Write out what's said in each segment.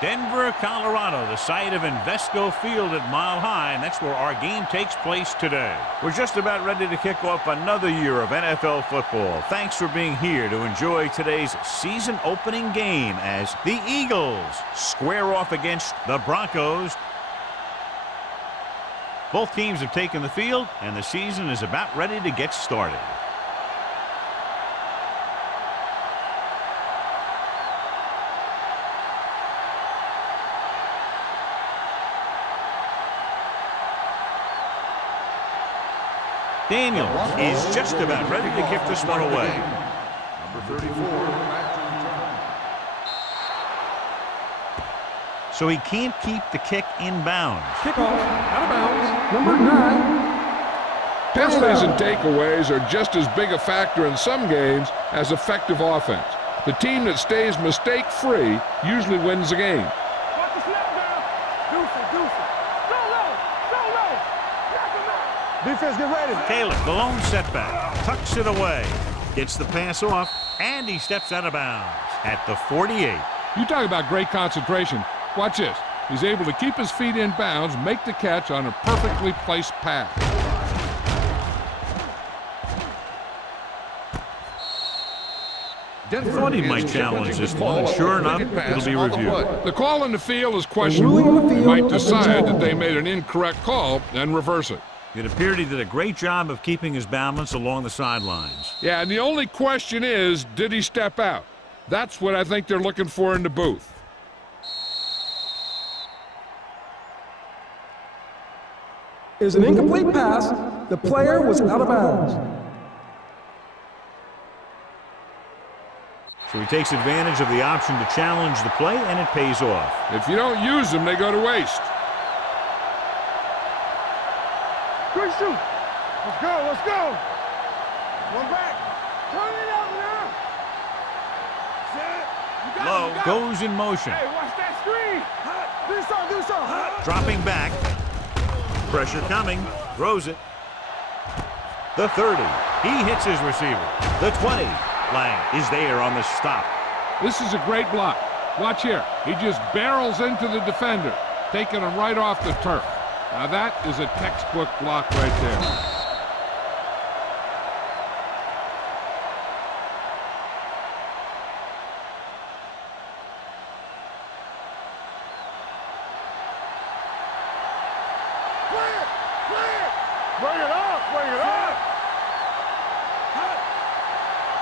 Denver, Colorado, the site of Invesco Field at Mile High, and that's where our game takes place today. We're just about ready to kick off another year of NFL football. Thanks for being here to enjoy today's season opening game as the Eagles square off against the Broncos. Both teams have taken the field, and the season is about ready to get started. Daniels is just about ready to kick this one away. Number 34. So he can't keep the kick in bounds. Kickoff out of bounds. Number 9. Penalties and takeaways are just as big a factor in some games as effective offense. The team that stays mistake-free usually wins the game. Watch the snap down. Deuce it. Go low. Knock him out. Defense, get ready. Taylor, the lone setback, tucks it away, gets the pass off, and he steps out of bounds at the 48. You talk about great concentration. Watch this. He's able to keep his feet in bounds, make the catch on a perfectly placed pass. I thought he might challenge this one, and sure enough, it'll be reviewed. The call in the field is questionable. He might decide that they made an incorrect call and reverse it. It appeared he did a great job of keeping his balance along the sidelines. Yeah, and the only question is, did he step out? That's what I think they're looking for in the booth. Is an incomplete pass. The player was out of bounds. So he takes advantage of the option to challenge the play, and it pays off. If you don't use them, they go to waste. Quick shoot. Let's go. One back. Turn it out now. Set. You got Low goes in motion. Hey, watch that screen. Do something. Dropping back. Pressure coming. Throws it. The 30. He hits his receiver. The 20. Lang is there on the stop. This is a great block. Watch here. He just barrels into the defender, taking him right off the turf. Now that is a textbook block right there. Bring it up.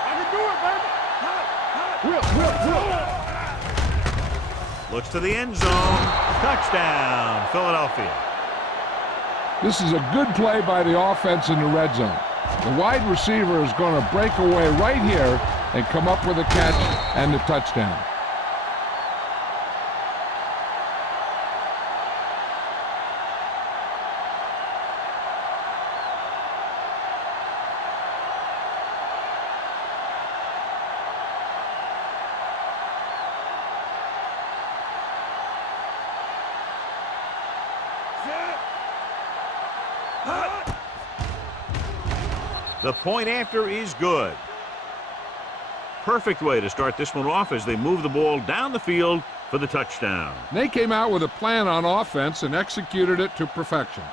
I can do it, baby. Looks to the end zone. Touchdown, Philadelphia. This is a good play by the offense in the red zone. The wide receiver is going to break away right here and come up with a catch and the touchdown. The point after is good. Perfect way to start this one off as they move the ball down the field for the touchdown. They came out with a plan on offense and executed it to perfection.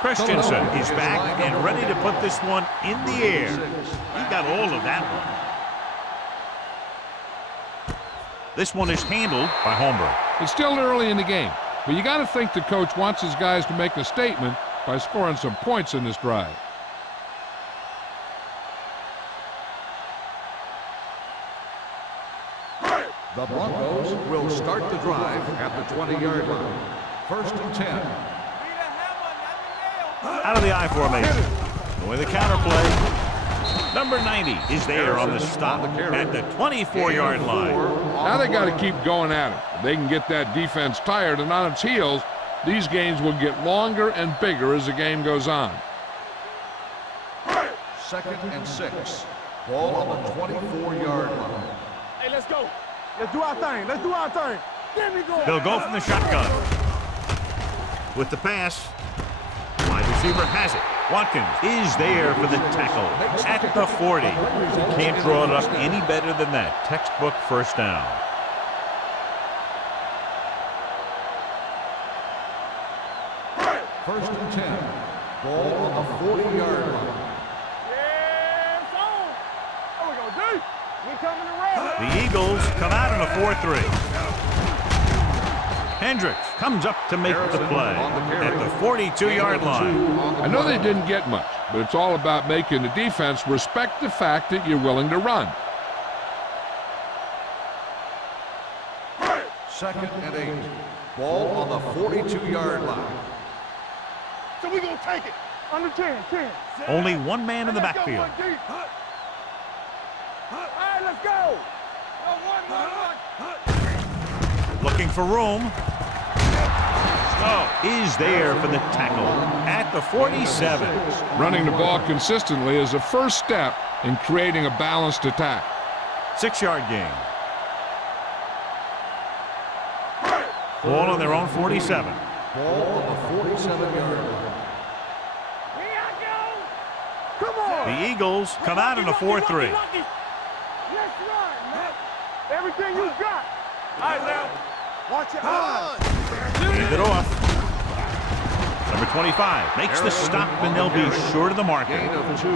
Christensen is back and ready to put this one in the air. He got all of that one. This one is handled by Holmberg. It's still early in the game, but you got to think the coach wants his guys to make a statement by scoring some points in this drive. The Broncos will start the drive at the 20-yard line. 1st and 10. Out of the I formation. Going the counter play. Number 90 is there on the stop at the 24-yard line. Now they got to keep going at it. If they can get that defense tired and on its heels, these games will get longer and bigger as the game goes on. 2nd and 6. Ball on the 24-yard line. Hey, let's go. Let's do our thing. Let's do our thing. Let me go. They'll go from the shotgun. With the pass, wide receiver has it. Watkins is there for the tackle at the 40. Can't draw it up any better than that. Textbook first down. First and 10. Ball on the 40-yard line. Yeah, it's on. There we go, D. We coming around. The Eagles come out in a 4-3. Hendricks comes up to make the play at the 42-yard line. I know they didn't get much, but it's all about making the defense respect the fact that you're willing to run. Second and 8. Ball on the 42-yard line. So we gonna take it. Under 10. Only one man in the Let's go, backfield. one deep. All right, let's go. One. Looking for room. Oh, is there for the tackle at the 47. Running the ball consistently is the first step in creating a balanced attack. 6-yard gain. Ball on their own 47. Ball on the 47-yard line. Here I go. Come on. The Eagles come out in a 4-3. Let's run, man. Everything you got. All right, now. Watch your eyes. Hand it off. Number 25 makes the stop, and they'll be short of the marker.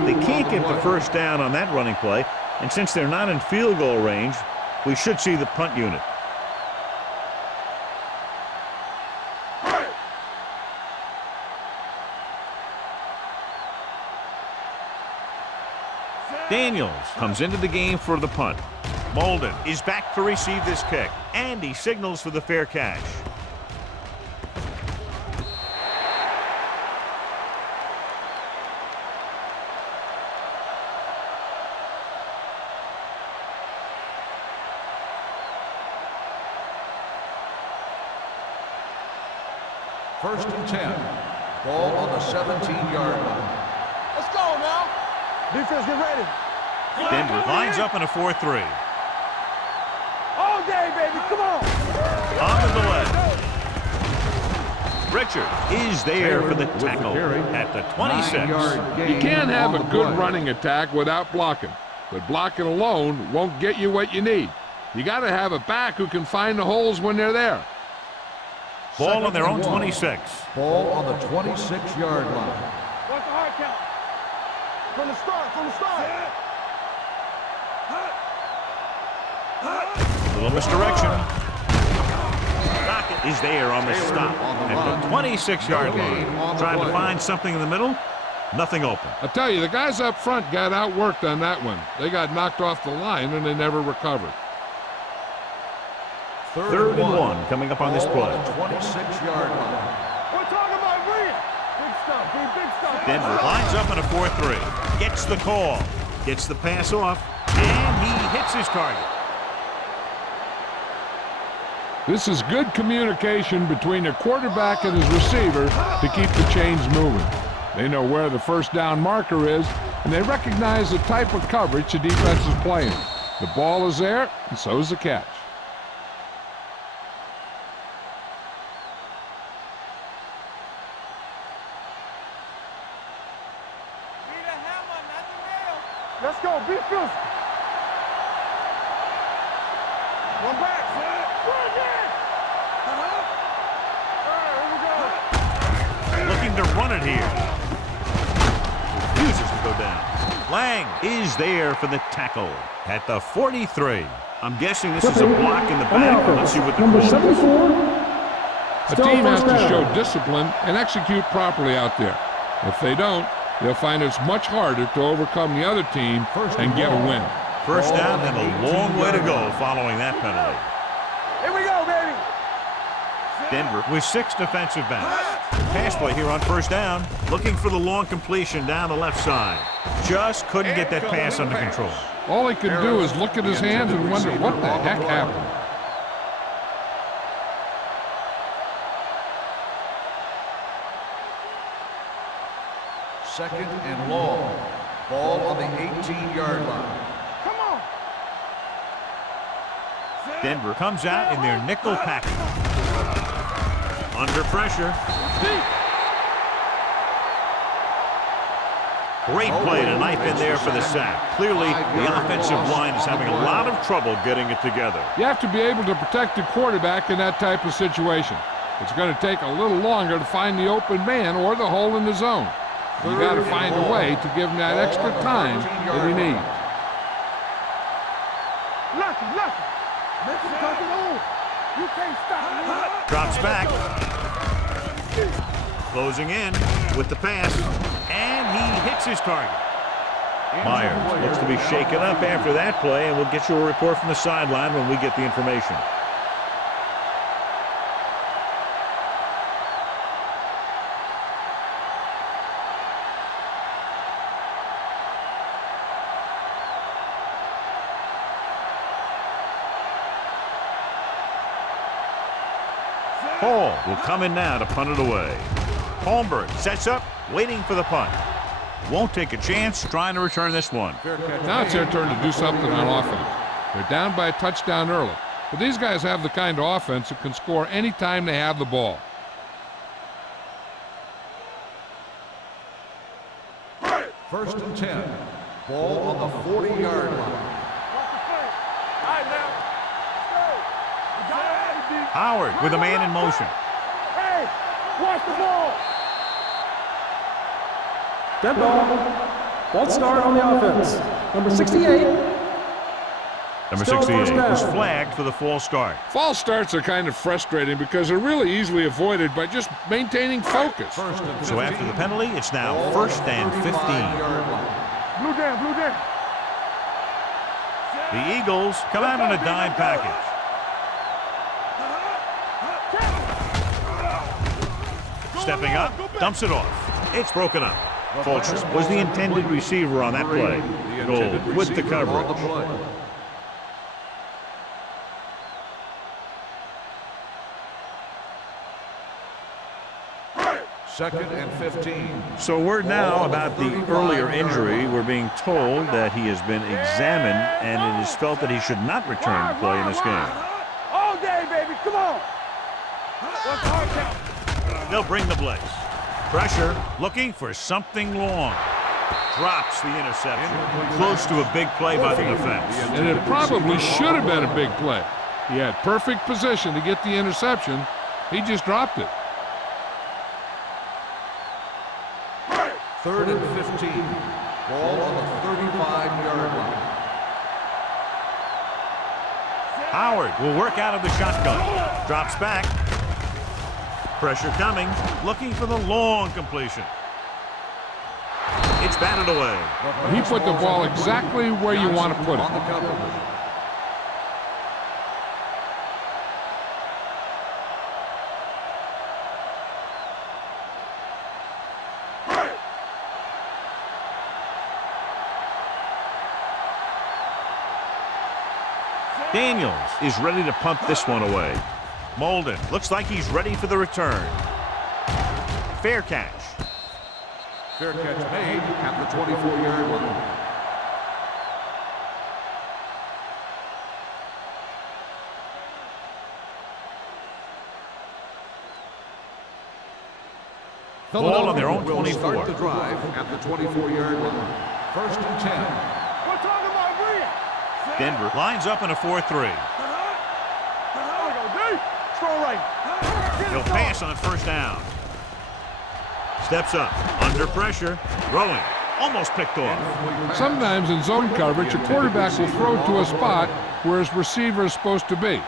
They can't get the first down on that running play, and since they're not in field goal range, we should see the punt unit. Daniels comes into the game for the punt. Molden is back to receive this kick, and he signals for the fair catch. First and 10. Ball on the 17-yard line. Let's go now. Defense, get ready. Denver lines up in a 4-3. All day, baby. Come on. On the delay. Richard is there for the tackle at the 26. You can't have a good running attack without blocking, but blocking alone won't get you what you need. You got to have a back who can find the holes when they're there. Ball on their own 26. Ball on the 26-yard line. What's the hard count? From the start. Little misdirection. Rocket is there on the stop at the 26-yard line. Trying to find something in the middle. Nothing open. I tell you, the guys up front got outworked on that one. They got knocked off the line and they never recovered. Third and one coming up on this play. 26-yard line. We're talking about Reed. Big stuff, big stuff. Denver lines up in a 4-3. Gets the call. Gets the pass off. And he hits his target. This is good communication between the quarterback and his receiver to keep the chains moving. They know where the first down marker is, and they recognize the type of coverage the defense is playing. The ball is there, and so is the catch. Let's go. Be physical. One back. Run again. All right, here we go. Looking to run it here. Refuses to go down. Lang is there for the tackle at the 43. I'm guessing this is a block in the back. Let's see what the Number call is. 74. A team has to show discipline and execute properly out there. If they don't, they'll find it's much harder to overcome the other team and get a win. First down and a long way to go following that penalty. Here we go, baby. Denver with 6 defensive backs. Pass play here on first down. Looking for the long completion down the left side. Just couldn't get that pass under control. All he can do is look at his hands and wonder what the heck happened. Second and long. Ball on the 18-yard line. Come on. Denver comes out in their nickel package. Under pressure. Great play to knife in there for the sack. Clearly, the offensive line is having a lot of trouble getting it together. You have to be able to protect the quarterback in that type of situation. It's going to take a little longer to find the open man or the hole in the zone. You got to find a way to give him that extra time that he needs. Lucky. You can't stop. Drops back. Closing in with the pass. And he hits his target. Myers looks to be shaken up after that play, and we'll get you a report from the sideline when we get the information. Hall will come in now to punt it away. Holmberg sets up, waiting for the punt. Won't take a chance trying to return this one. Now it's their turn to do something on offense. They're down by a touchdown early. But these guys have the kind of offense that can score any time they have the ball. First and 10. Ball on the 40-yard line. Howard with a man in motion. Hey, watch the ball. Dead ball. False start on the offense. Number 68. Number Still 68 first down. was flagged for the false start. False starts are kind of frustrating because they're really easily avoided by just maintaining focus. So after the penalty, it's now first and 15. Blue down. The Eagles come out in a dime package. Stepping up, dumps it off. It's broken up. Fulcher was the intended receiver on that play. Gold with the coverage. Second and 15. So word now about the earlier injury. We're being told that he has been examined and it is felt that he should not return to play in this game. All day, baby. Come on. They'll bring the blitz. Pressure, looking for something long. Drops the interception. Close to a big play by the defense. And it probably should have been a big play. He had perfect position to get the interception. He just dropped it. Third and 15. Ball on the 35-yard line. Howard will work out of the shotgun. Drops back. Pressure coming. Looking for the long completion. It's batted away. He put the ball exactly where you want to put it. Daniels is ready to punt this one away. Molden looks like he's ready for the return. Fair catch. Fair catch made at the 24-yard line. Ball on their own Will 24. start the drive at the 24-yard line. First and 10. We're talking about Green. Denver lines up in a 4-3. Throw right. He'll pass on first down. Steps up, under pressure, throwing, almost picked off. Sometimes in zone coverage, a quarterback will throw to a spot where his receiver is supposed to be.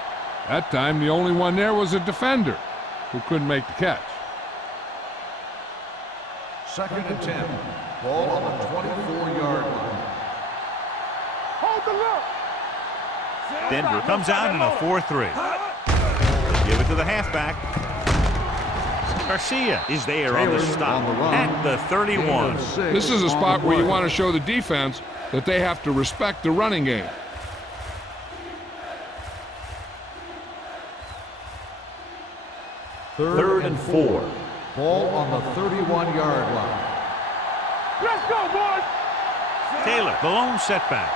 That time, the only one there was a defender who couldn't make the catch. Second and 10. Ball on the 24-yard line. Hold the look. Denver comes out in a 4-3. Give it to the halfback. Garcia is there on the stop at the 31. This is a spot where you want to show the defense that they have to respect the running game. Third and 4. Ball on the 31-yard line. Let's go, boys. Taylor, the lone setback.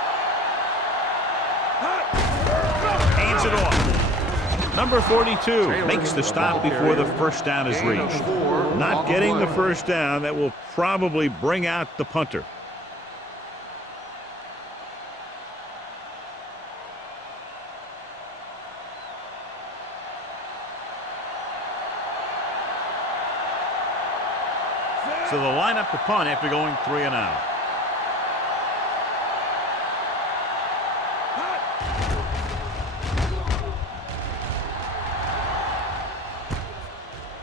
Hands it off. Number 42 makes the stop before the first down is reached. Not getting the first down, that will probably bring out the punter. So they'll line up the punt after going 3 and out.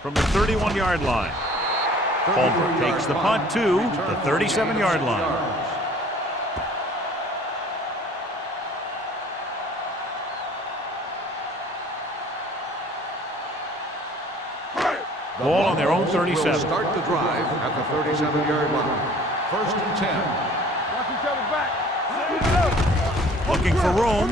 From the 31-yard line. Holmberg takes the punt to the 37-yard line. Ball on their own 37. Start the drive at the 37-yard line. 1st and 10. Watch each other back. Looking for room.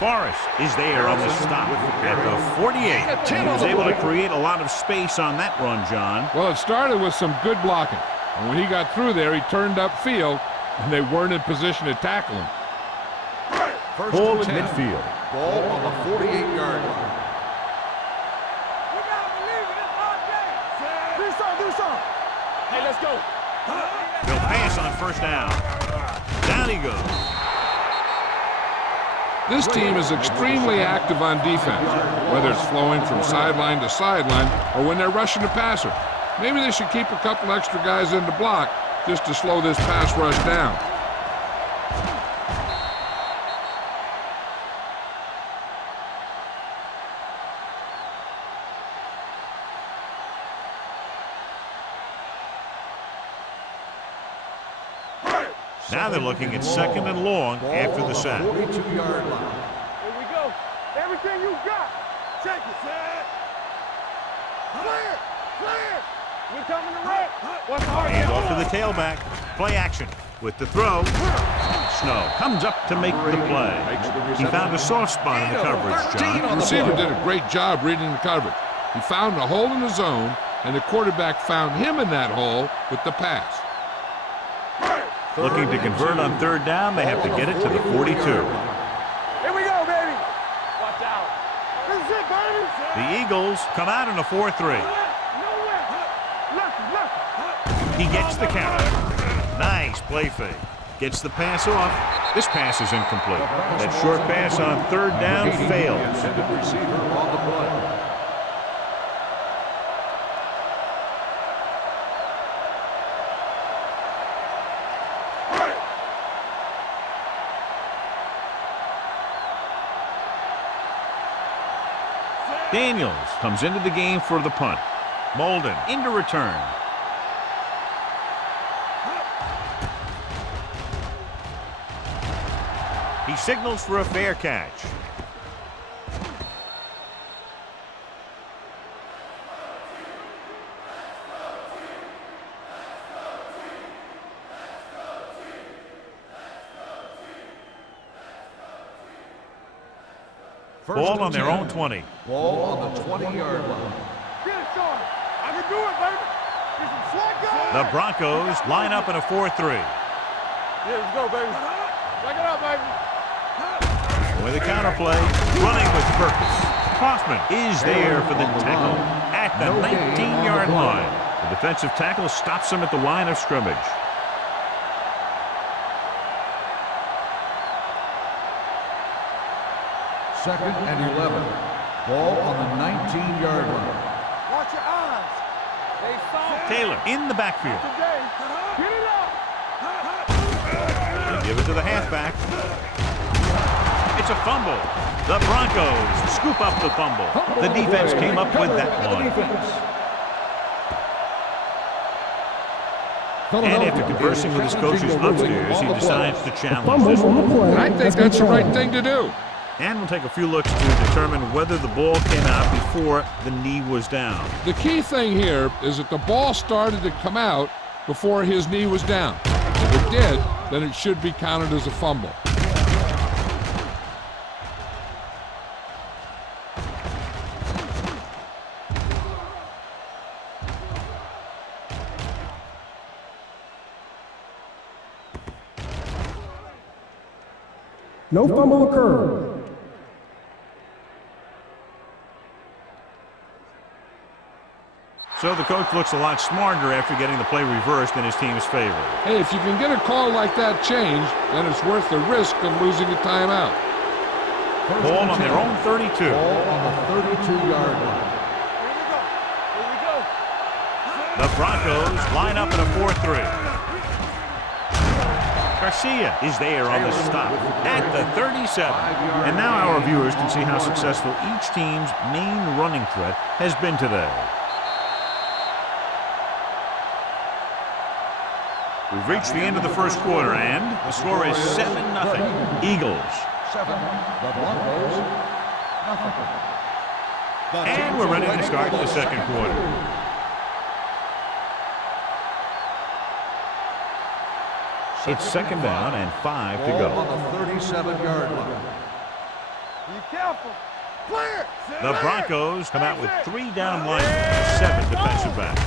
Forrest is there on the stop at the 48. He was able to create a lot of space on that run, John. Well, it started with some good blocking. And when he got through there, he turned upfield, and they weren't in position to tackle him. Ball at midfield. Ball on the 48-yard line. Hey, let's go. They'll pass on 1st down. Down he goes. This team is extremely active on defense, whether it's flowing from sideline to sideline or when they're rushing the passer. Maybe they should keep a couple extra guys in the block just to slow this pass rush down. Now they're looking at 2nd and long after the sack. 42-yard line. Here we go. Everything you got. Check it. Clear. Clear. We're coming to red. What's the hard And off to the tailback. Play action with the throw. Snow comes up to make the play. He found a soft spot in the coverage, John. The receiver did a great job reading the coverage. He found a hole in the zone, and the quarterback found him in that hole with the pass. Looking to convert on 3rd down, they have to get it to the 42. Here we go, baby. Watch out. This is it, baby. The Eagles come out in a 4-3. He gets the count. Nice play fake. Gets the pass off. This pass is incomplete. That short pass on 3rd down fails. Receiver on the play. Daniels comes into the game for the punt. Molden into return. He signals for a fair catch. Ball on their own 20. Ball on the 20-yard line. Get it started. I can do it, baby. Get some slack going. The Broncos line up in a 4-3. Yeah, let's go, baby. Check it out, baby. With a counterplay, running with purpose. Hoffman is there for the tackle at the 19-yard line. The defensive tackle stops him at the line of scrimmage. Second and 11. Ball on the 19-yard line. Watch your eyes. They saw Taylor in the backfield. today. Get it up. They give it to the halfback. It's a fumble. The Broncos scoop up the fumble. The defense came up with that one. And after conversing with his coaches upstairs, he decides to challenge this one. And I think that's the right thing to do. And we'll take a few looks to determine whether the ball came out before the knee was down. The key thing here is that the ball started to come out before his knee was down. If it did, then it should be counted as a fumble. No fumble occurred. So the coach looks a lot smarter after getting the play reversed in his team's favor. Hey, if you can get a call like that changed, then it's worth the risk of losing a timeout. Ball on their own 32. Ball on the 32-yard line. Here we go. The Broncos line up in a 4-3. Garcia is there on the stop at the 37. And now our viewers can see how successful each team's main running threat has been today. We've reached the end of the first quarter, and the score is 7-0. Eagles. 7. The Broncos. 0. And we're ready to start the second quarter. It's second down and 5 to go. Ball on the 37-yard line. Be careful. Clear. The Broncos come out with 3 down linemen, 7 defensive backs.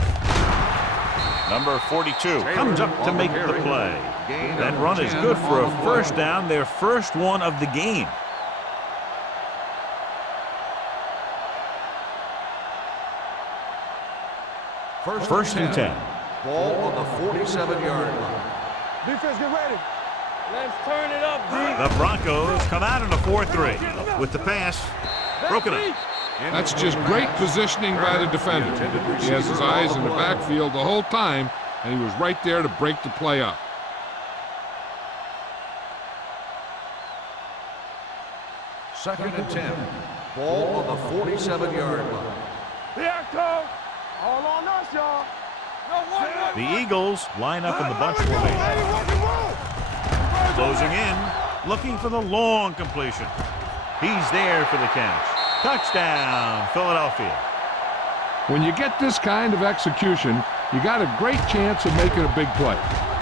Number 42 comes up to make the play. That run is good for a first down, their first one of the game. First and 10. Ball on the 47-yard line. Defense, get ready. Let's turn it up, D. The Broncos come out in a 4-3 with the pass broken up. That's just great positioning by the defender. He has his eyes in the backfield the whole time, and he was right there to break the play up. Second and 10. Ball on the 47-yard line. Here, coach. All on us, y'all. The Eagles line up in the bunch formation. Closing in, looking for the long completion. He's there for the catch. Touchdown, Philadelphia. When you get this kind of execution, you got a great chance of making a big play.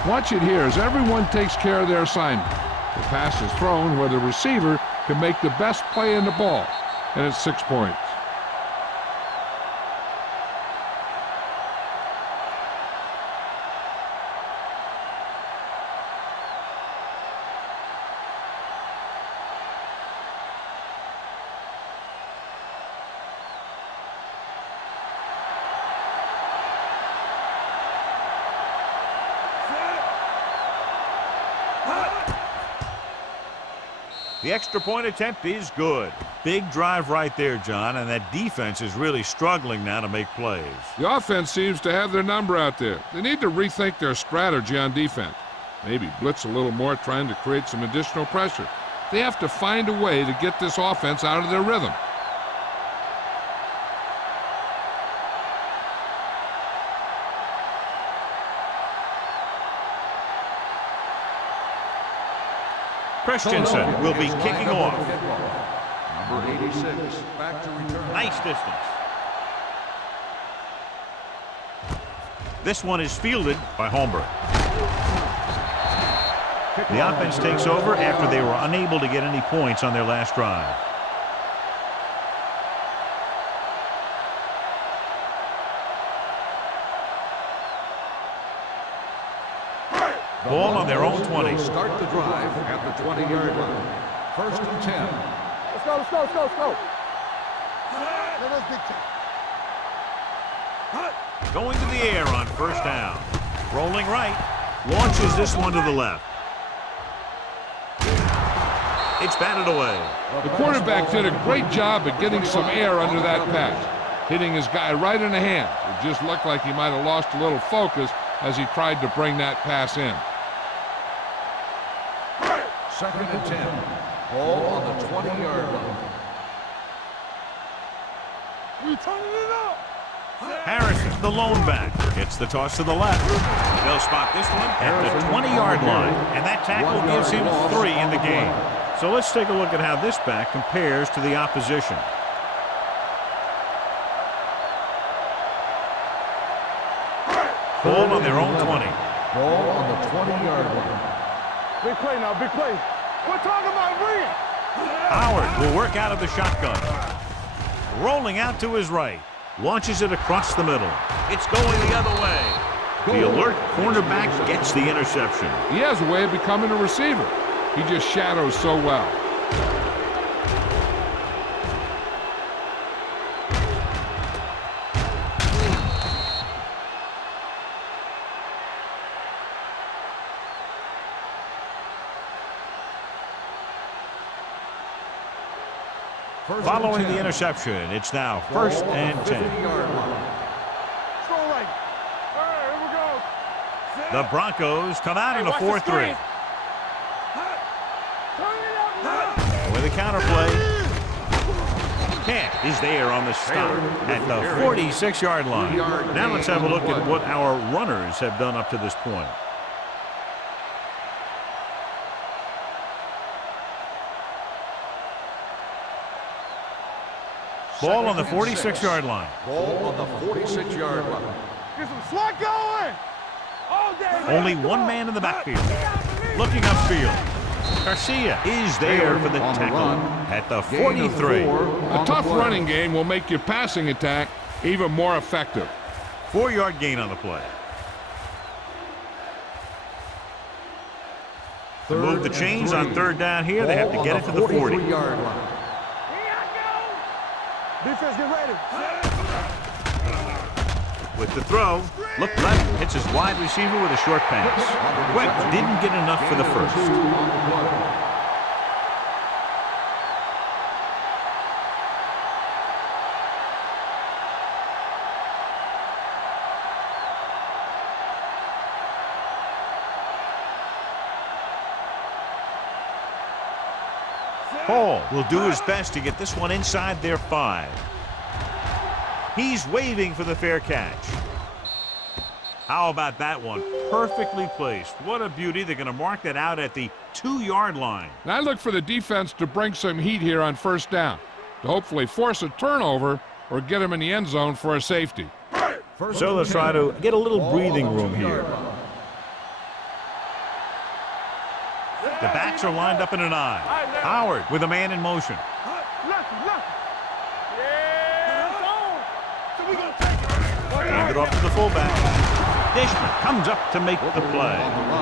Watch it here as everyone takes care of their assignment. The pass is thrown where the receiver can make the best play in the ball, and it's 6 points. The extra point attempt is good. Big drive right there, John, and that defense is really struggling now to make plays. The offense seems to have their number out there. They need to rethink their strategy on defense. Maybe blitz a little more, trying to create some additional pressure. They have to find a way to get this offense out of their rhythm. Christensen will be kicking off. Number 86, back to return. Nice distance. This one is fielded by Holmberg. The offense takes over after they were unable to get any points on their last drive. Ball on their own 20. Start the drive at the 20-yard line. First and 10. Let's go, let's go, let's go, let's go. Let us big time. Going to the air on first down. Rolling right. Launches this one to the left. It's batted away. The quarterback did a great job at getting some air under that pass, hitting his guy right in the hand. It just looked like he might have lost a little focus as he tried to bring that pass in. Second and 10. Ball on the 20-yard line. We turning it up. Harrison, the lone back, gets the toss to the left. They'll spot this one at the 20-yard line, and that tackle gives him 3 in the game. So let's take a look at how this back compares to the opposition. Ball on their own 20. Ball on the 20-yard line. Big play now, big play. We're talking about bringing. Howard will work out of the shotgun. Rolling out to his right. Launches it across the middle. It's going the other way. The alert cornerback gets the interception. He has a way of becoming a receiver. He just shadows so well. Following the interception, it's now 1st and 10. The Broncos come out in a 4-3. With a counter play. Camp is there on the stop at the 46-yard line. Now let's have a look at what our runners have done up to this point. Ball on the 46-yard line. Ball on the 46-yard line. Get some slot going. All day. Only one man in the backfield. Looking upfield. Garcia is there for the tackle at the 43. A tough running game will make your passing attack even more effective. 4-yard gain on the play. To move the chains on 3rd down here, they have to get it to the 40. Defense, get ready. With the throw, look left, hits his wide receiver with a short pass. Quick, didn't get enough for the first. Paul will do his best to get this one inside their 5. He's waving for the fair catch. How about that one? Perfectly placed. What a beauty. They're going to mark that out at the 2-yard line. And I look for the defense to bring some heat here on 1st down, to hopefully force a turnover or get him in the end zone for a safety. So let's try to get a little breathing room here. The backs are lined up in an I. Howard with a man in motion. Hand it off to the fullback. Dishman comes up to make the play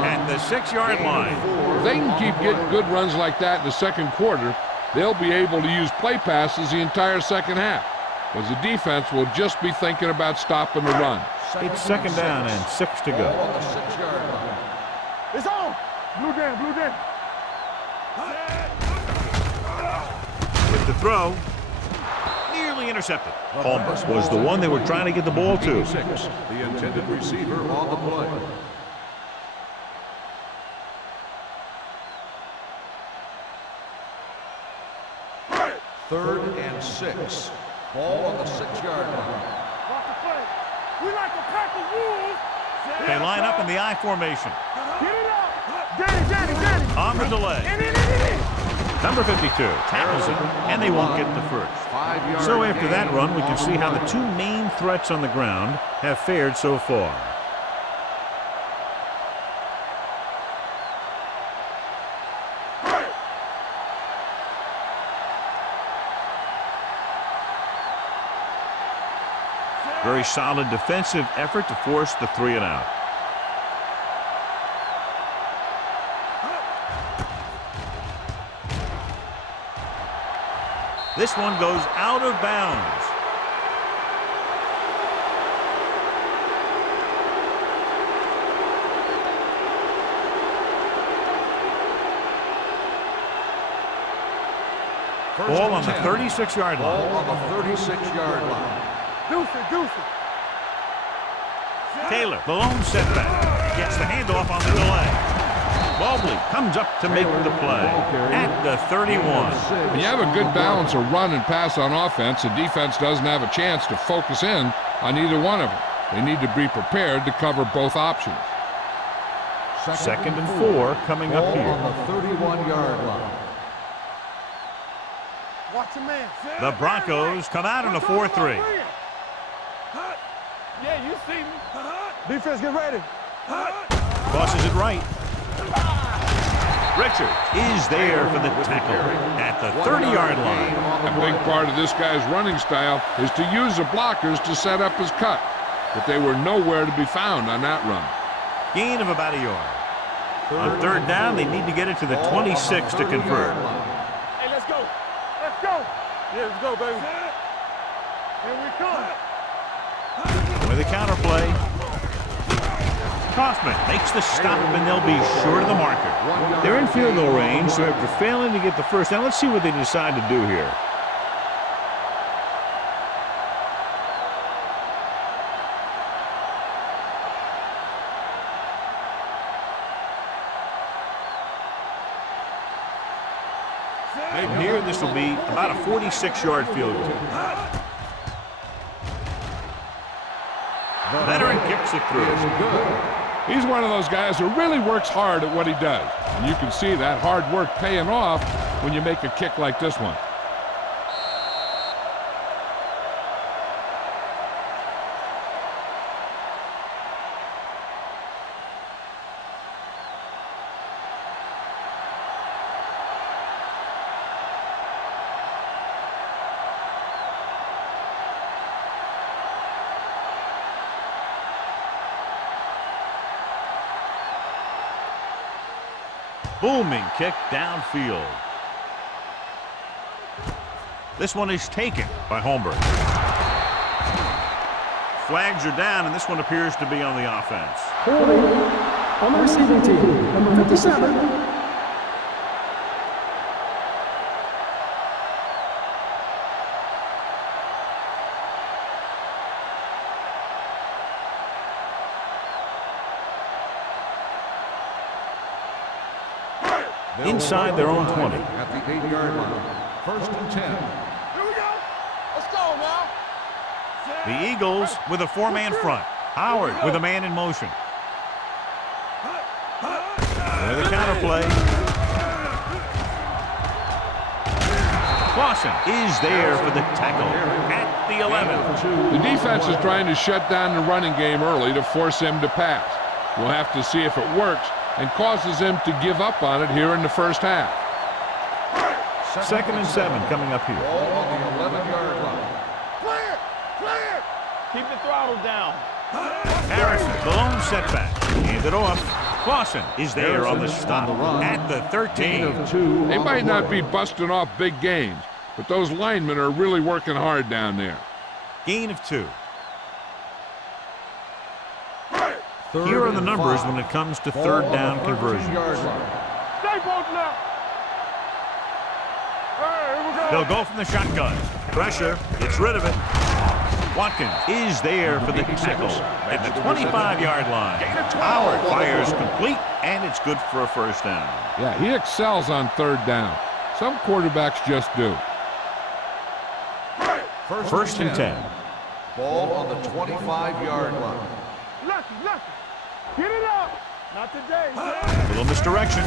at the 6-yard line. If they can keep getting good runs like that in the 2nd quarter, they'll be able to use play passes the entire 2nd half, because the defense will just be thinking about stopping the run. It's 2nd down and 6 to go. It's on. Blue down, blue down. With the throw, nearly intercepted. Palmer was the one they were trying to get the ball to. The intended receiver on the play. Third and 6. Ball on the 6-yard line. We like a pack of wolves. They line up in the I formation. Get it up. Danny. On the delay. Number 52 tackles it, and they won't get the first. 5-yard So after that gain run, we can on see the how the play. 2 main threats on the ground have fared so far. Very solid defensive effort to force the 3 and out. This one goes out of bounds. Ball on the 36-yard Ball line. on the 36-yard line. Deuce it. Taylor, the lone setback, gets the handoff on the delay. Mobley comes up to make the play at the 31. When you have a good balance of run and pass on offense, the defense doesn't have a chance to focus in on either one of them. They need to be prepared to cover both options. 2nd and 4 coming up Ball here. on the 31-yard line. Watch a man. The Broncos come out in a 4-3. Yeah, you see me. Defense, get ready. Crosses it right. Richard is there for the tackle at the 30-yard line. A big part of this guy's running style is to use the blockers to set up his cut, but they were nowhere to be found on that run. Gain of about a yard. On third down, they need to get it to the 26 to convert. Hey, let's go. Let's go. Yeah, let's go, baby. Here we come. With a counter play. Kaufman makes the stop, and they'll be short of the marker. They're in field goal range, so after failing to get the first down, let's see what they decide to do here. From here, this will be about a 46-yard field goal. Veteran kicks it through. He's one of those guys who really works hard at what he does. And you can see that hard work paying off when you make a kick like this one. Booming kick downfield. This one is taken by Holmberg. Flags are down, and this one appears to be on the offense. Holding on the receiving team, number 57. Inside their own 20. At the 8-yard line. First and 10. Here we go. Let's go now. The Eagles with a four-man front. Howard with a man in motion. With a counter play. Clausen is there for the tackle at the 11. The defense is trying to shut down the running game early to force him to pass. We'll have to see if it works and causes him to give up on it here in the first half. Second and 7 coming up here. Ball on the 11-yard line. Clear. Clear. Keep the throttle down. Harrison, the lone setback. Hand it off. Clausen is there on the stop at the 13. They might not be busting off big games, but those linemen are really working hard down there. Gain of 2. Here are the numbers when it comes to third down conversions. Stay both now. Hey, here we go. They'll go from the shotgun. Pressure, gets rid of it. Watkins is there for the tackle at the 25-yard line. Howard fires complete, and it's good for a first down. Yeah, he excels on third down. Some quarterbacks just do. First and 10. Ball on the 25-yard line. Lucky. Get it up. Not today. A little misdirection.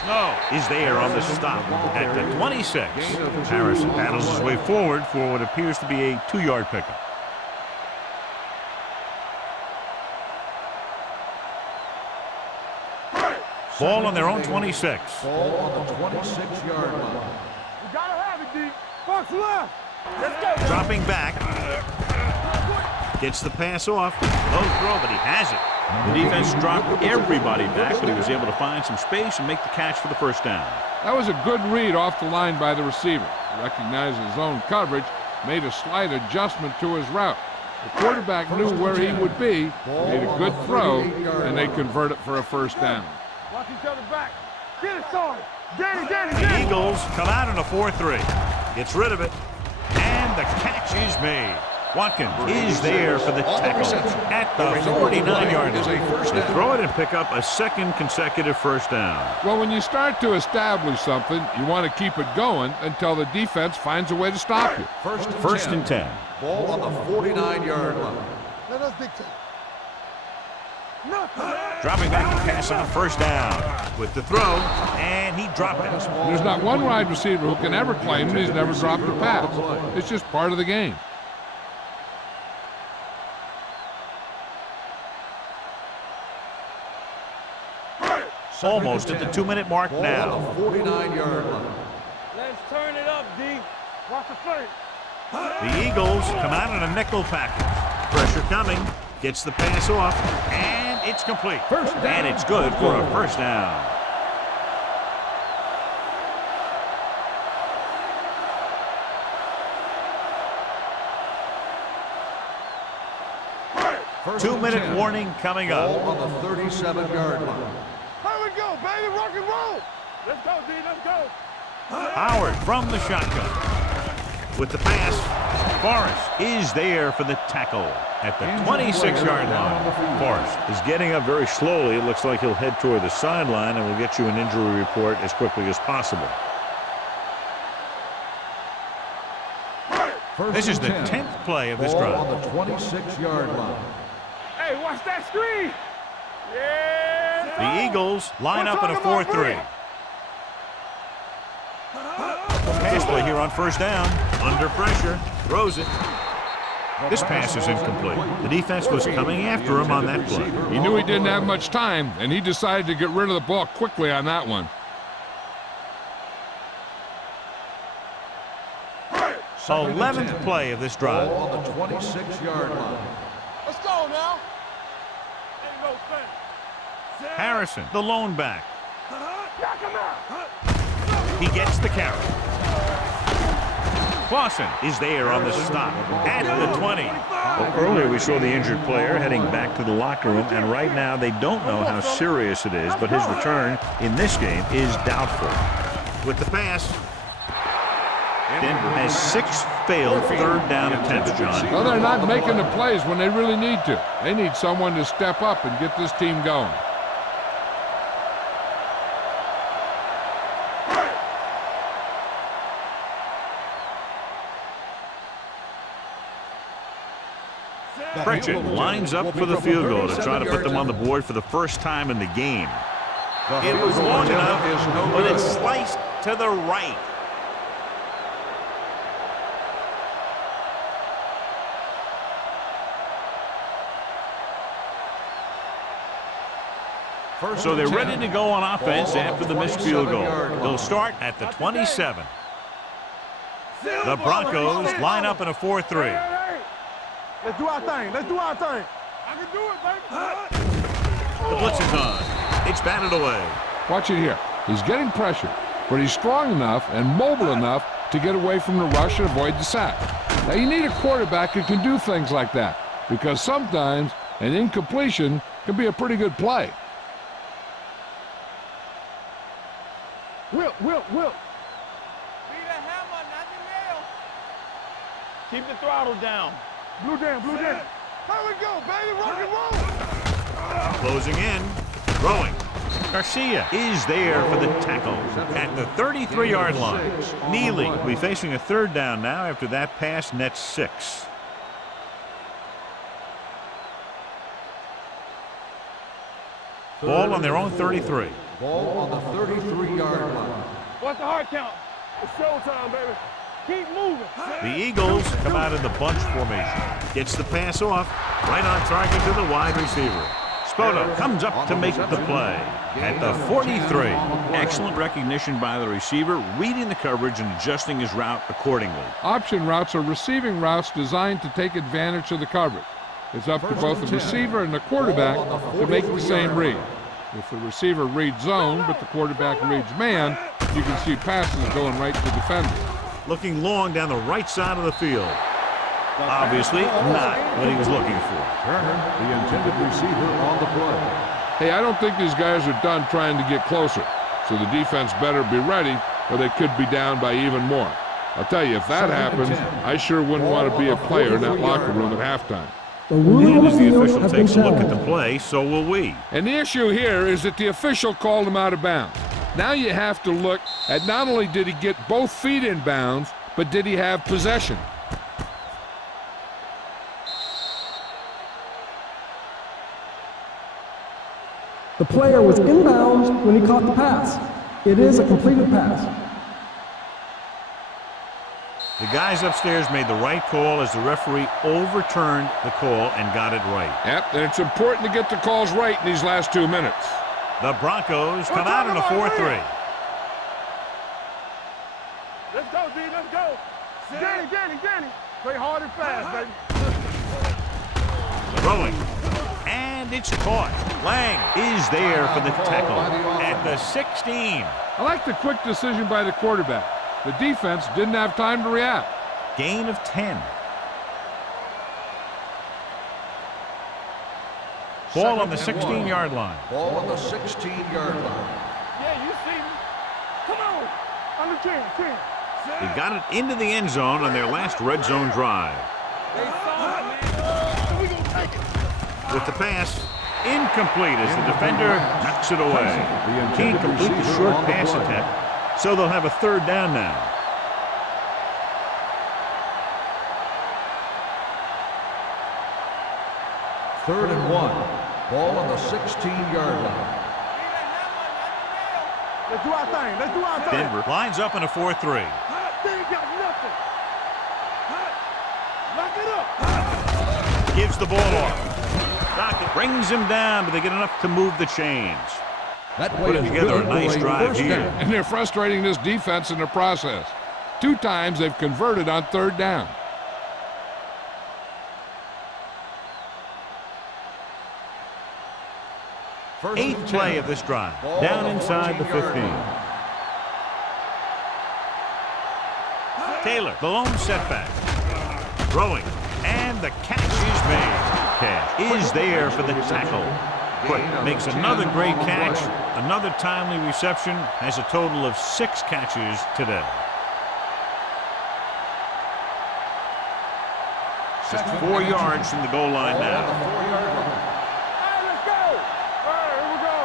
Snow is there on the stop at the 26. Harrison battles his way forward for what appears to be a 2-yard pickup. Ball on their own 26. Ball on the 26-yard line. You gotta have it, D. Fox left. Let's go. Dropping back. Gets the pass off. Low throw, but he has it. The defense dropped everybody back, but he was able to find some space and make the catch for the first down. That was a good read off the line by the receiver. He recognized his own coverage, made a slight adjustment to his route. The quarterback knew where he would be, made a good throw, and they convert it for a first down. Watch each other back. Get it started. Get The Eagles come out in a 4-3. Gets rid of it, and the catch is made. Watkins is there for the tackle at the 49-yard line. They throw it and pick up a second consecutive first down. Well, when you start to establish something, you want to keep it going until the defense finds a way to stop you. First and 10. Ball on the 49-yard line. Let us dictate. Dropping back to pass on first down with the throw, and he dropped it. There's not one wide receiver who can ever claim that he's never dropped a pass. It's just part of the game. Almost at the 2-minute mark now. 49-yard line. Let's turn it up, D. Watch the play. The Eagles come out in a nickel package. Pressure coming. Gets the pass off, and and it's complete. First down. And it's good for a first down. First 2-minute 10. warning coming up. Ball on the 37-yard line. Here we go, baby. Rock and roll. Let's go, D. Let's go. Howard from the shotgun. With the pass, Forrest is there for the tackle at the 26-yard line. Forrest is getting up very slowly. It looks like he'll head toward the sideline, and we'll get you an injury report as quickly as possible. This is the 10th play of this Ball drive. on the 26-yard line. Hey, watch that screen. Yeah. The Eagles line up in a 4-3. Pass play here on first down. Under pressure. Throws it. This pass is incomplete. The defense was coming after him on that play. He knew he didn't have much time, and he decided to get rid of the ball quickly on that one. 11th play of this drive. Ball on the 26-yard line. Let's go now. Ain't no thing. Harrison, the lone back. Knock him out. He gets the carry. Clausen is there on the stop at the 20. Well, earlier we saw the injured player heading back to the locker room, and right now they don't know how serious it is, but his return in this game is doubtful. With the pass, Denver has 6 failed third down attempts, John. Well, they're not making the plays when they really need to. They need someone to step up and get this team going. Pritchett lines up for the field goal to try to put them on the board for the first time in the game. It was long enough, but it's sliced to the right. So they're ready to go on offense after the missed field goal. They'll start at the 27. The Broncos line up in a 4-3. Let's do our thing. Let's do our thing. I can do it, baby. The blitz is on. It's batted away. Watch it here. He's getting pressure, but he's strong enough and mobile enough to get away from the rush and avoid the sack. Now, you need a quarterback who can do things like that, because sometimes an incompletion can be a pretty good play. Whip. Be the hammer, not the nail. Keep the throttle down. Blue down. Here we go, baby. Rock and roll. Closing in. Throwing. Garcia is there for the tackle at the 33-yard line. Neely will be facing a third down now after that pass nets 6. Ball on their own 33. Ball on the 33-yard line. What's the hard count? It's showtime, baby. Keep moving. The Eagles come out in the bunch formation. Gets the pass off. Right on target to the wide receiver. Spoto comes up to make the play at the 43. Excellent recognition by the receiver, reading the coverage and adjusting his route accordingly. Option routes are receiving routes designed to take advantage of the coverage. It's up to both the receiver and the quarterback to make the same read. If the receiver reads zone, but the quarterback reads man, you can see passes going right to defenders. Looking long down the right side of the field. Obviously not what he was looking for. Turner, the intended receiver on the play. Hey, I don't think these guys are done trying to get closer, so the defense better be ready or they could be down by even more. I'll tell you, if that happens, I sure wouldn't want to be a player in that locker room at halftime. And as the official takes a look at the play, so will we. And the issue here is that the official called him out of bounds. Now you have to look at not only did he get both feet in bounds, but did he have possession? The player was inbounds when he caught the pass. It is a completed pass. The guys upstairs made the right call as the referee overturned the call and got it right. Yep, and it's important to get the calls right in these last 2 minutes. The Broncos come out in a 4-3. Let's go, D. Let's go. Danny. Play hard and fast, baby. Throwing. And And it's caught. Lang is there for the tackle at the 16. I like the quick decision by the quarterback. The defense didn't have time to react. Gain of 10. Ball on the 16-yard line. Ball on the 16-yard line. Yeah, you see me. Come on. On the 10. They got it into the end zone on their last red zone drive. They saw it, man. We gonna take it. With the pass, incomplete as the defender knocks it away. Can't complete the short pass attempt, so they'll have a third down now. Third and 1. Ball on the 16-yard line. Let's do our thing. Let's do our thing. Denver lines up in a 4-3. They ain't got nothing. Lock it up. Gives the ball off. Dockett brings him down, but they get enough to move the chains. That play Putting is together good a nice for drive first here. down. And they're frustrating this defense in the process. 2 times they've converted on third down. First and 8th 10. play of this drive. Ball Down on the inside the 15. 14-yard line. Taylor, the lone setback. Throwing, and the catch is made. Cash is there for the tackle. Quick makes another great catch, another timely reception, has a total of 6 catches today. Just 4 yards from the goal line now. Let's go. All right, here we go.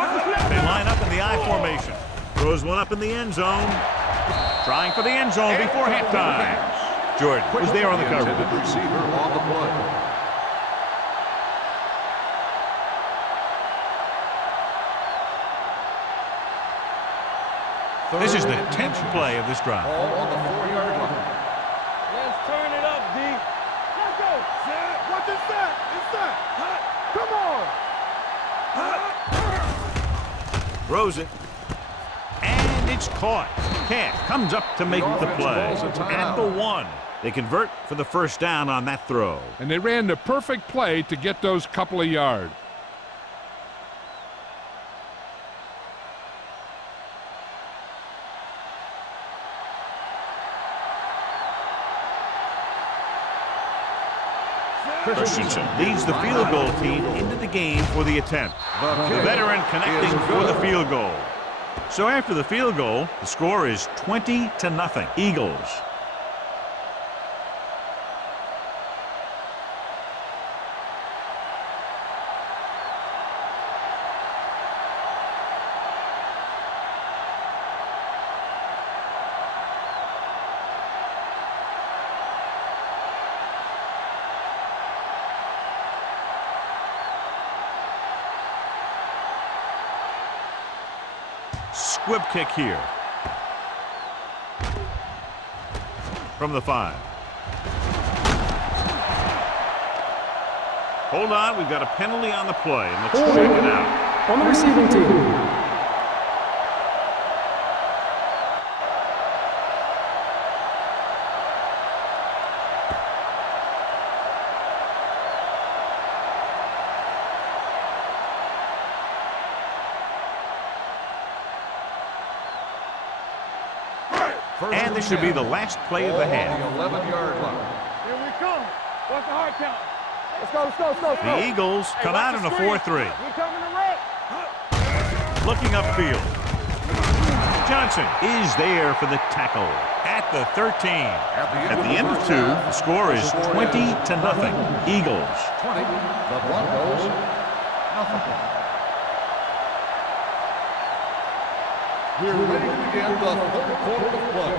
Watch the snap. They line up in the I formation. Throws one up in the end zone. Trying for the end zone before halftime. Jordan was there on the cover. Intended receiver on the play. This is the 10th play of this drive. Ball on the 4-yard line. Let's turn it up, D. Let's go. Watch this set. Come on. Throws it. And it's caught. Cash comes up to make the play. At the 1. They convert for the first down on that throw. And they ran the perfect play to get those couple of yards. Christensen leads the field goal team into the game for the attempt. The veteran connecting for the field goal. So after the field goal, the score is 20-0. Eagles. Squib kick here. From the 5. Hold on, we've got a penalty on the play, and let's check it out. On the receiving team. And this should be the last play of the half. The 11-yard line. Here we come. What's the hard count? Let's go. The Eagles come out in a 4-3. We coming to wreck. Looking upfield. Johnson is there for the tackle at the 13. At the end of 2, the score is 20-0. Eagles. 20. The Broncos. Nothing. We're ready to begin the third quarter of play.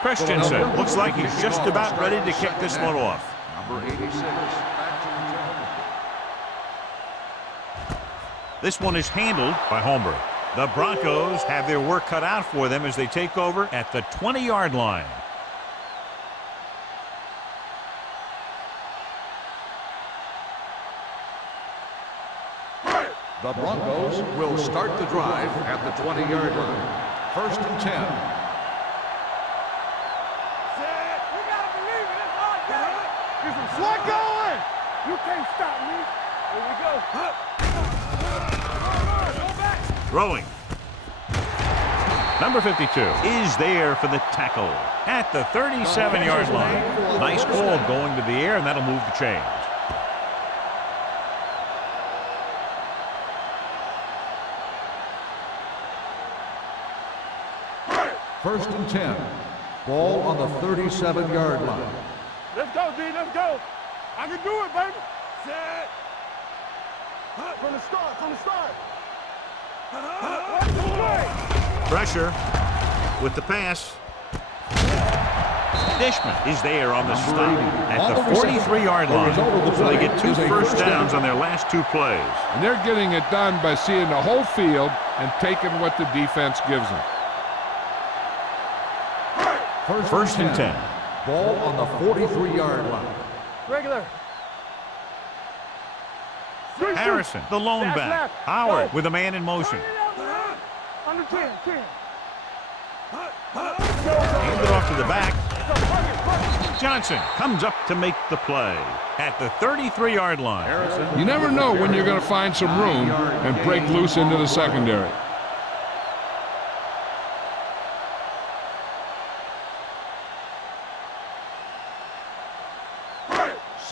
Christensen looks like he's just about ready to kick this one off. Number 86. Back to return. This one is handled by Homer. The Broncos have their work cut out for them as they take over at the 20-yard line. The Broncos will start the drive at the 20-yard line. First and 10. We gotta believe it. It's hard game. Get some swag going. You can't stop me. Here we go. Go back. Throwing. Number 52 is there for the tackle at the 37-yard line. Nice ball going to the air, and that'll move the chains. First and 10. Ball on the 37-yard line. Let's go, D. Let's go. I can do it, baby. Set. From the start. From the start. What's the play? Pressure with the pass. Dishman is there on the stop at the 43-yard line. So they get 2 first downs on their last 2 plays. And they're getting it done by seeing the whole field and taking what the defense gives them. First and 10. Ball on the 43-yard line. Regular. Harrison, the lone That's back. left. Howard Go. with a man in motion. Under 10. 10. Handed off to the back. Johnson comes up to make the play at the 33-yard line. You never know when you're going to find some room and break loose into the secondary.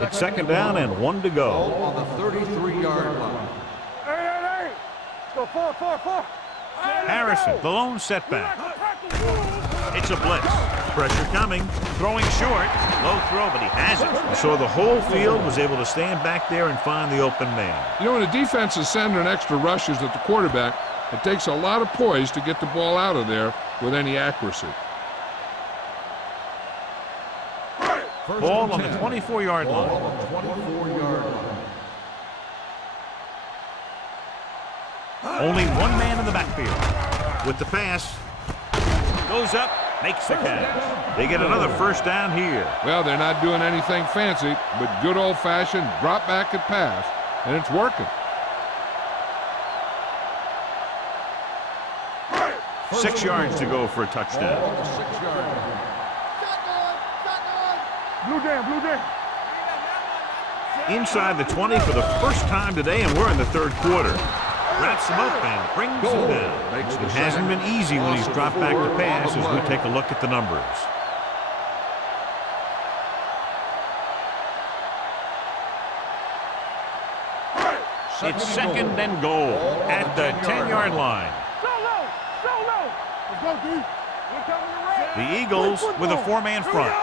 It's second down and 1 to go. Ball on the 33-yard line. Hey. Go 4. Harrison, the lone setback. It's a blitz. Pressure coming. Throwing short. Low throw, but he has it. So the whole field was able to stand back there and find the open man. You know, when a defense is sending extra rushes at the quarterback, it takes a lot of poise to get the ball out of there with any accuracy. Ball on the 24-yard line. Ball on the 24-yard line. Only one man in the backfield. With the pass. Goes up. Makes the catch. They get another first down here. Well, they're not doing anything fancy, but good old-fashioned drop back and pass, and it's working. 6 yards to go for a touchdown. Ball on the 6-yard line. Blue jam. Inside the 20 for the first time today, and we're in the third quarter. Wraps him up and brings him down. Makes the It hasn't been easy when he's dropped back to pass as we take a look at the numbers. It's second and goal at the 10-yard line. So low. Let's go, D. We're coming to red. The Eagles with a 4-man front.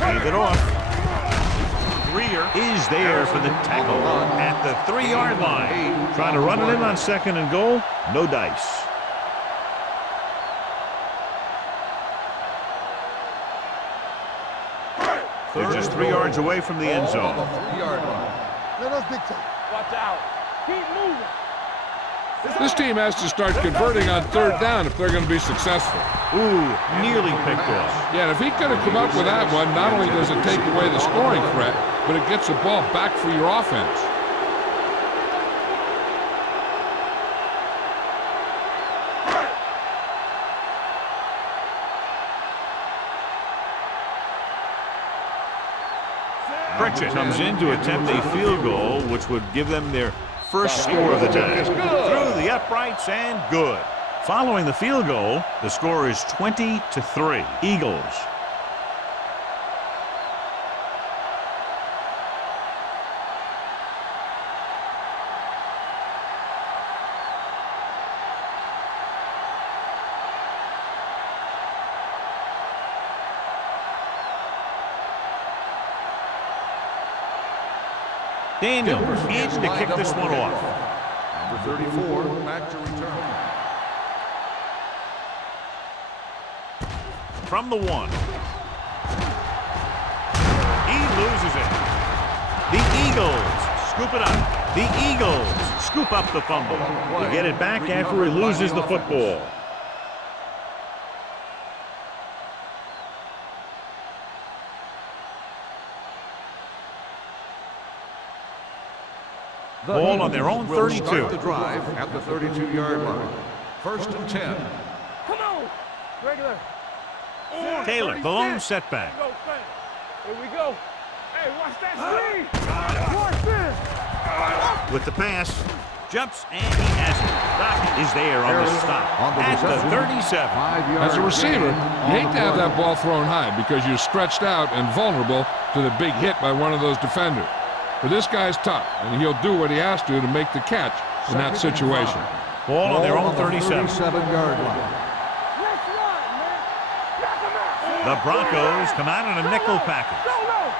Hand it off. Greer is there for the tackle at the 3-yard line. Trying to run it in on second and goal. No dice. They're just 3 yards away from the end zone. Ball on the 3-yard line. Let us dictate. Watch out. Keep moving. This team has to start converting on third down if they're going to be successful. Ooh, nearly picked off. Yeah, and if he could have come up with that one, not only does it take away the scoring threat, but it gets the ball back for your offense. Pritchett comes in to attempt a field goal, which would give them their first score of the day. Through the uprights and good. Following the field goal, the score is 20-3. Eagles. Daniel in to kick this one off. Number 34, back to return. From the 1. He loses it. The Eagles scoop it up. The Eagles scoop up the fumble. They get it back after he loses the football. Ball on their own will 32. start the drive at the 32-yard line. First and 10. Come on. Regular. Taylor, the lone setback. Here we go. Hey, watch that screen. Watch this. With the pass, jumps, and he has it. Dockett is there on the stop at the 37. As a receiver, you hate to have that ball thrown high because you're stretched out and vulnerable to the big hit by one of those defenders. But this guy's tough, and he'll do what he has to make the catch in that situation. Ball on their own 37. 37-yard line. Let's run, man. Knock him out. The Broncos come out in a nickel package. Go, go.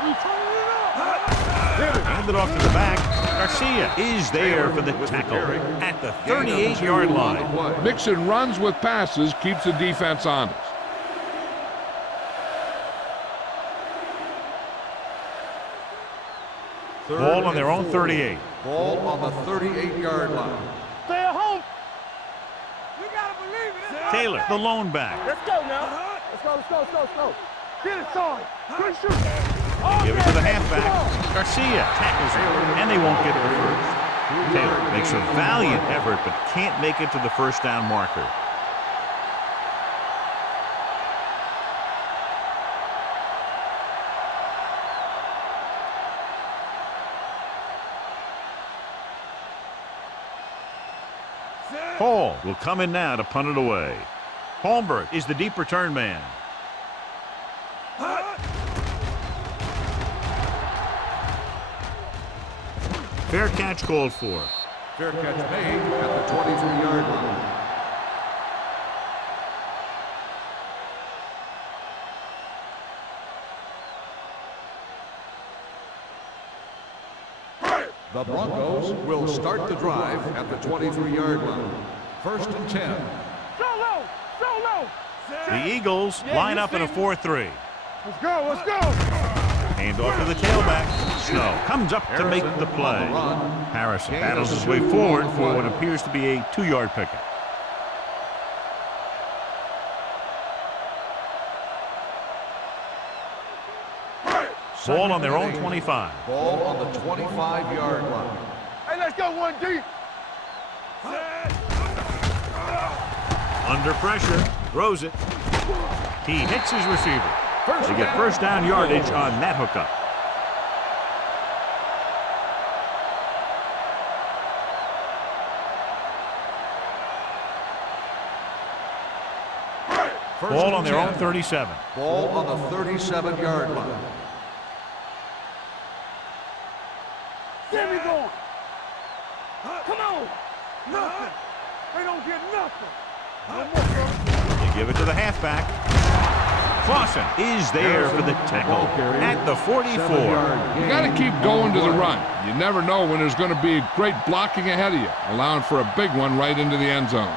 We turning it up. Hand it off to the back. Garcia is there for the tackle at the 38-yard line. Mixing runs with passes keeps the defense honest. Ball on their own 38. Ball on the 38-yard line. Stay at home. You gotta believe it. Taylor, the lone back. Let's go now. Let's go, let's go, let's go, let's go. Get it started. Good shoot. Give it to the halfback. Garcia tackles him, and they won't get the first. Taylor makes a valiant effort, but can't make it to the first down marker. Hall will come in now to punt it away. Holmberg is the deep return man. Fair catch called for. Fair catch made at the 23-yard line. The Broncos will start the drive at the 23-yard line. First and 10. Solo, solo. The Eagles line up in a 4-3. Let's go, let's go. Hand off to the tailback. Snow comes up to make the play. Harrison battles his way forward for what appears to be a 2-yard pickup. Ball on their own 25. Ball on the 25-yard line. Hey, let's go one deep. Under pressure, throws it. He hits his receiver. They get first down yardage on that hookup. Ball on their own 37. Ball on the 37-yard line. Get me going. Come on. Nothing. They don't get nothing. No more, bro. They give it to the halfback. Clausen is there for the tackle at the 44. You got to keep going to the run. You never know when there's going to be great blocking ahead of you, allowing for a big one right into the end zone.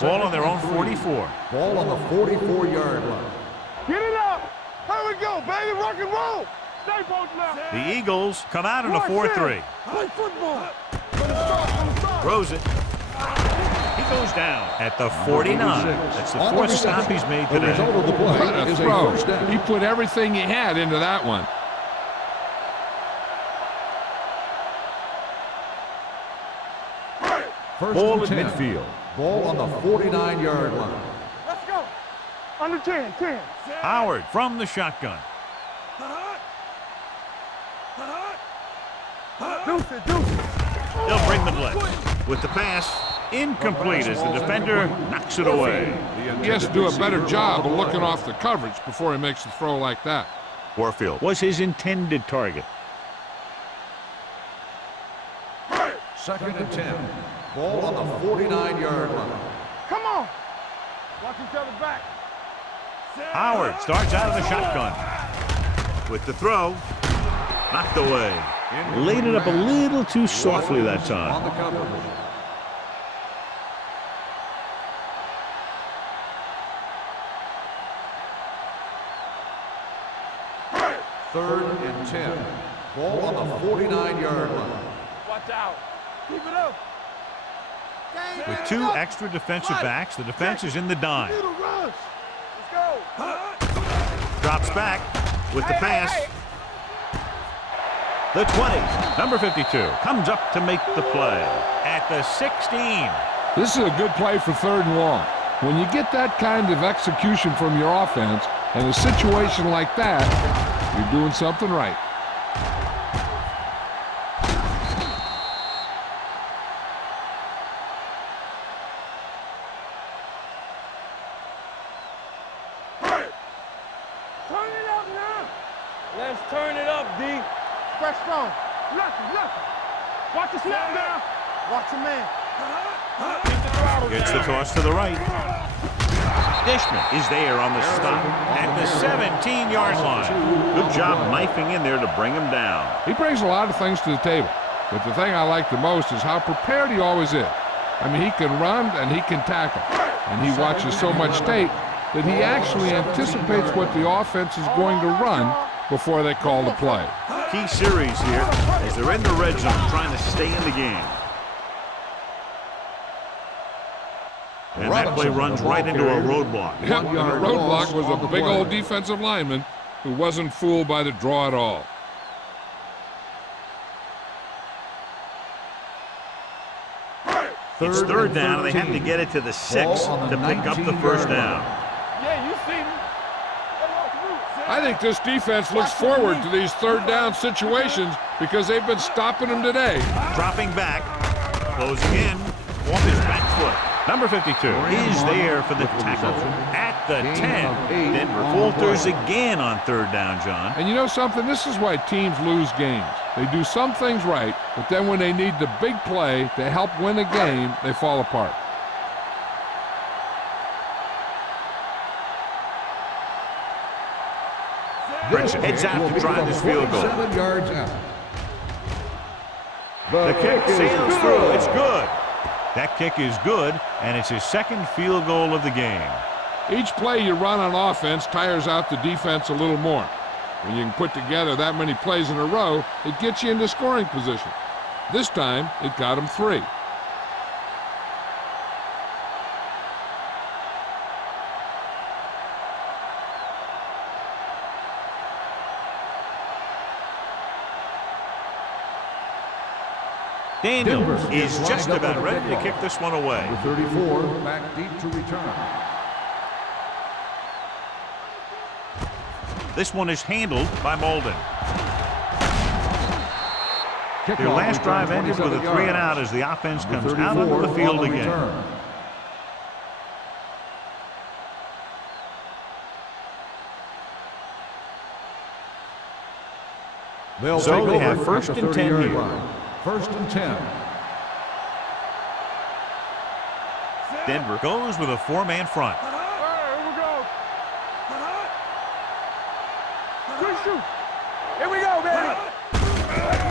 Ball on their own 44. Ball on the 44-yard line. Get it up. Here we go, baby. Rock and roll. Stay both now. The Eagles come out in a 4-3. Play football. From the start, from the start. Throws it. He goes down at the 49. That's the fourth stop he's made The today. result of the play What a is a throw. first down. He put everything he had into that one. First Ball and at 10. midfield. Ball on the 49-yard line. Let's go. Under 10, 10. Howard from the shotgun. Deuce it, deuce it. They'll bring the blitz. With the pass, incomplete as the defender knocks it away. He has to do a better job of looking off the coverage before he makes a throw like that. Warfield was his intended target. Second and 10. Ball on the 49-yard line. Come on. Watch each other back. Howard starts out of the shotgun. With the throw, knocked away. Laid it up a little too softly that On time. the coverage. Third and 10. Ball on the 49-yard line. Watch out. Keep it up. With two extra defensive backs, the defense is in the dime. Need a rush. Let's go. Drops back with the pass. The 20. Number 52 comes up to make the play at the 16. This is a good play for 3rd and long. When you get that kind of execution from your offense in a situation like that, you're doing something right. Turn it up now. Let's turn it up, D. Fresh strong. Left. Watch the snap down. Watch your man. Keep the throttle Gets the down. toss to the right. Dishman is there on the stop at the 17-yard line. Good job knifing in there to bring him down. He brings a lot of things to the table, but the thing I like the most is how prepared he always is. I mean, he can run and he can tackle, and he watches so much tape that he actually anticipates what the offense is going to run before they call the play. Key series here as they're in the red zone trying to stay in the game. And that play runs right into a roadblock. Yep, and the roadblock was a big old defensive lineman who wasn't fooled by the draw at all. It's 3rd down, and they have to get it to the 6 to pick up the 1st down. Yeah, you see me. I think this defense looks forward to these 3rd down situations because they've been stopping them today. Dropping back, closing in, off his back foot. Number 52 is there for the tackle at the 10. Denver falters again on 3rd down, John. And you know something? This is why teams lose games. They do some things right, but then when they need the big play to help win a game, they fall apart. Brits heads out to try this field goal. 7 yards out. The kick sails through. It's good. That kick is good, and it's his 2nd field goal of the game. Each play you run on offense tires out the defense a little more. When you can put together that many plays in a row, it gets you into scoring position. This time, it got him 3. Daniels is just about ready to kick this one away. Number 34 back deep to return. This one is handled by Molden. Their last drive ended with a 3-and-out as the offense comes out onto the field again. So they have 1st and 10 here. 1st and 10. Denver goes with a 4-man front. Here we go. Good shoot. Here we go, baby.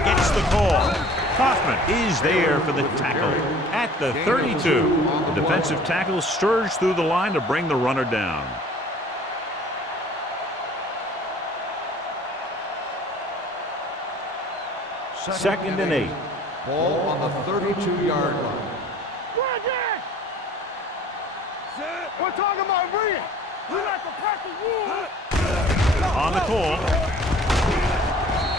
Gets the call. Kaufman is there for the tackle at the 32. The defensive tackle surged through the line to bring the runner down. Second and 8. Ball on the 32-yard line. We're talking about bringing. We like to practice wood. On the call.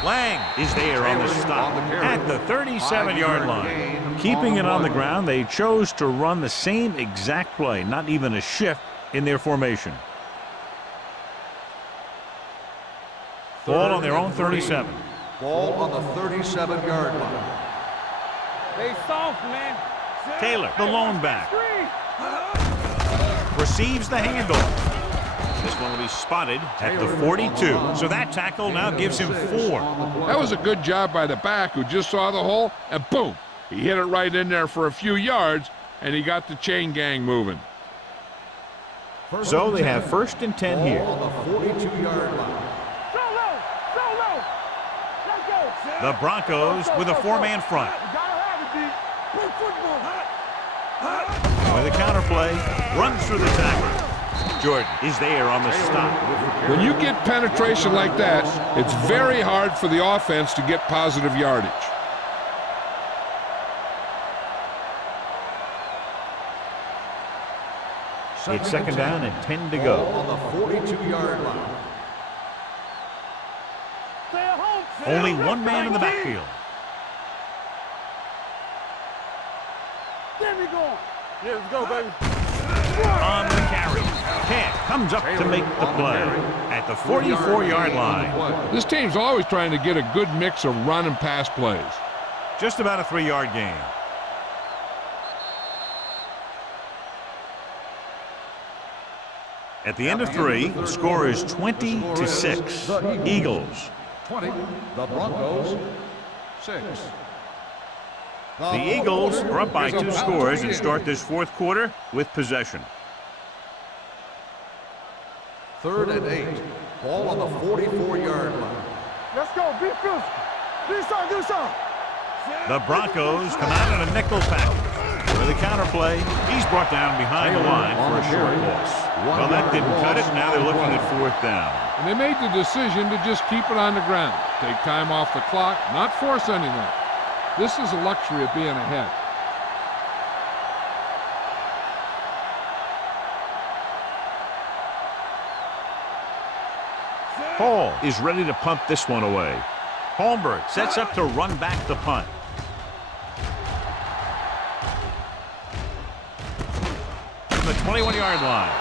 Lang is there on the stop at the 37-yard line. Keeping it on the ground, they chose to run the same exact play, not even a shift in their formation. Ball on their own 37. Ball on the 37-yard line. They soft, man. Taylor, the lone back, receives the handoff. This one will be spotted at the 42. So that tackle now gives him 4. That was a good job by the back who just saw the hole, and boom, he hit it right in there for a few yards, and he got the chain gang moving. So they have 1st and 10 here. Ball on the 42-yard line. The Broncos with a 4-man front. With a counterplay, runs through the tackle. Jordan is there on the stop. When you get penetration like that, it's very hard for the offense to get positive yardage. It's 2nd down and 10 to go. Ball on the 42-yard line. Only one man in the backfield. Get me going. Yeah, let's go, baby. On the carry. Camp comes up to make the play at the 44-yard line. This team's always trying to get a good mix of run and pass plays. Just about a 3-yard gain. At the end of 3, the score is 20-6. Eagles. 20, the Broncos 6. The Eagles are up by 2 scores and start this fourth quarter with possession. 3rd and 8. Ball on the 44-yard line. Let's go. Be physical. Do something. Do something. The Broncos come out in a nickel package. For the counter play, he's brought down behind the line for a short loss. Well, that didn't cut it. Now they're looking at 4th down. And they made the decision to just keep it on the ground. Take time off the clock, not force anything. This is a luxury of being ahead. Hall is ready to punt this one away. Holmberg sets up to run back the punt. From the 21-yard line.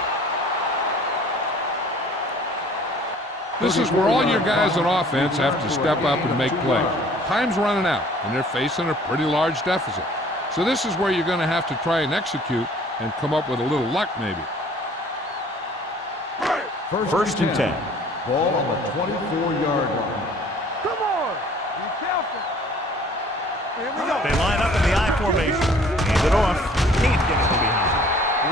This is where all your guys on offense have to step up and make plays. Time's running out, and they're facing a pretty large deficit. So this is where you're going to have to try and execute and come up with a little luck, maybe. First and 10. Ball on the 24-yard line. Come on. Be careful. Here we go. They line up in the I formation. Hands it off. Can't get it from behind.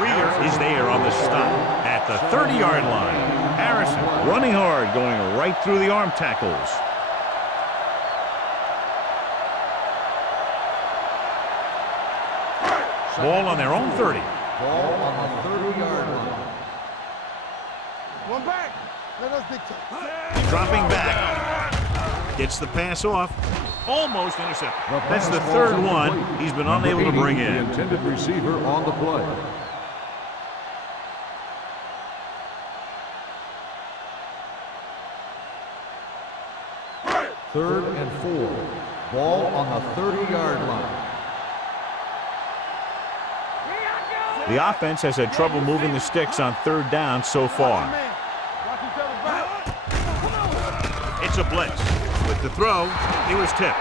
Reeder is there on the stop at the 30-yard line. Harrison running hard, going right through the arm tackles. Ball on their own 30. Ball on the 30-yard line. One back. Let us dictate. Dropping back. Gets the pass off. Almost intercepted. That's the 3rd one he's been unable to bring in. The intended receiver on the play. Third and 4. Ball on the 30-yard line. The offense has had trouble moving the sticks on 3rd down so far. Watch each other back. It's a blitz. With the throw, he was tipped.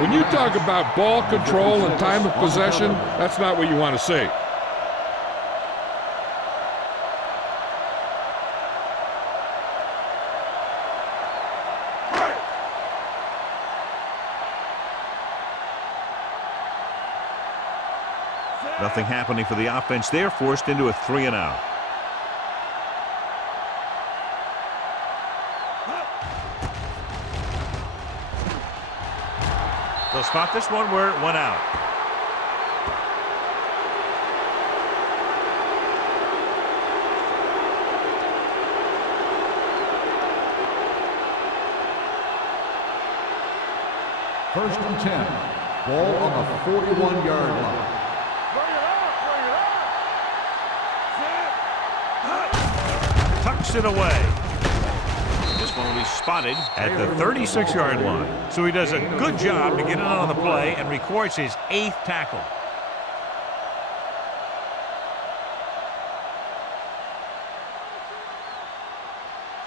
When you talk about ball control and time of possession, that's not what you want to see. Nothing happening for the offense. They're forced into a 3-and-out. They'll spot this one where it went out. First and 10. Ball on the 41-yard line. Tucks it away. This one will be spotted at the 36-yard line. So he does a good job to get in on the play and records his 8th tackle.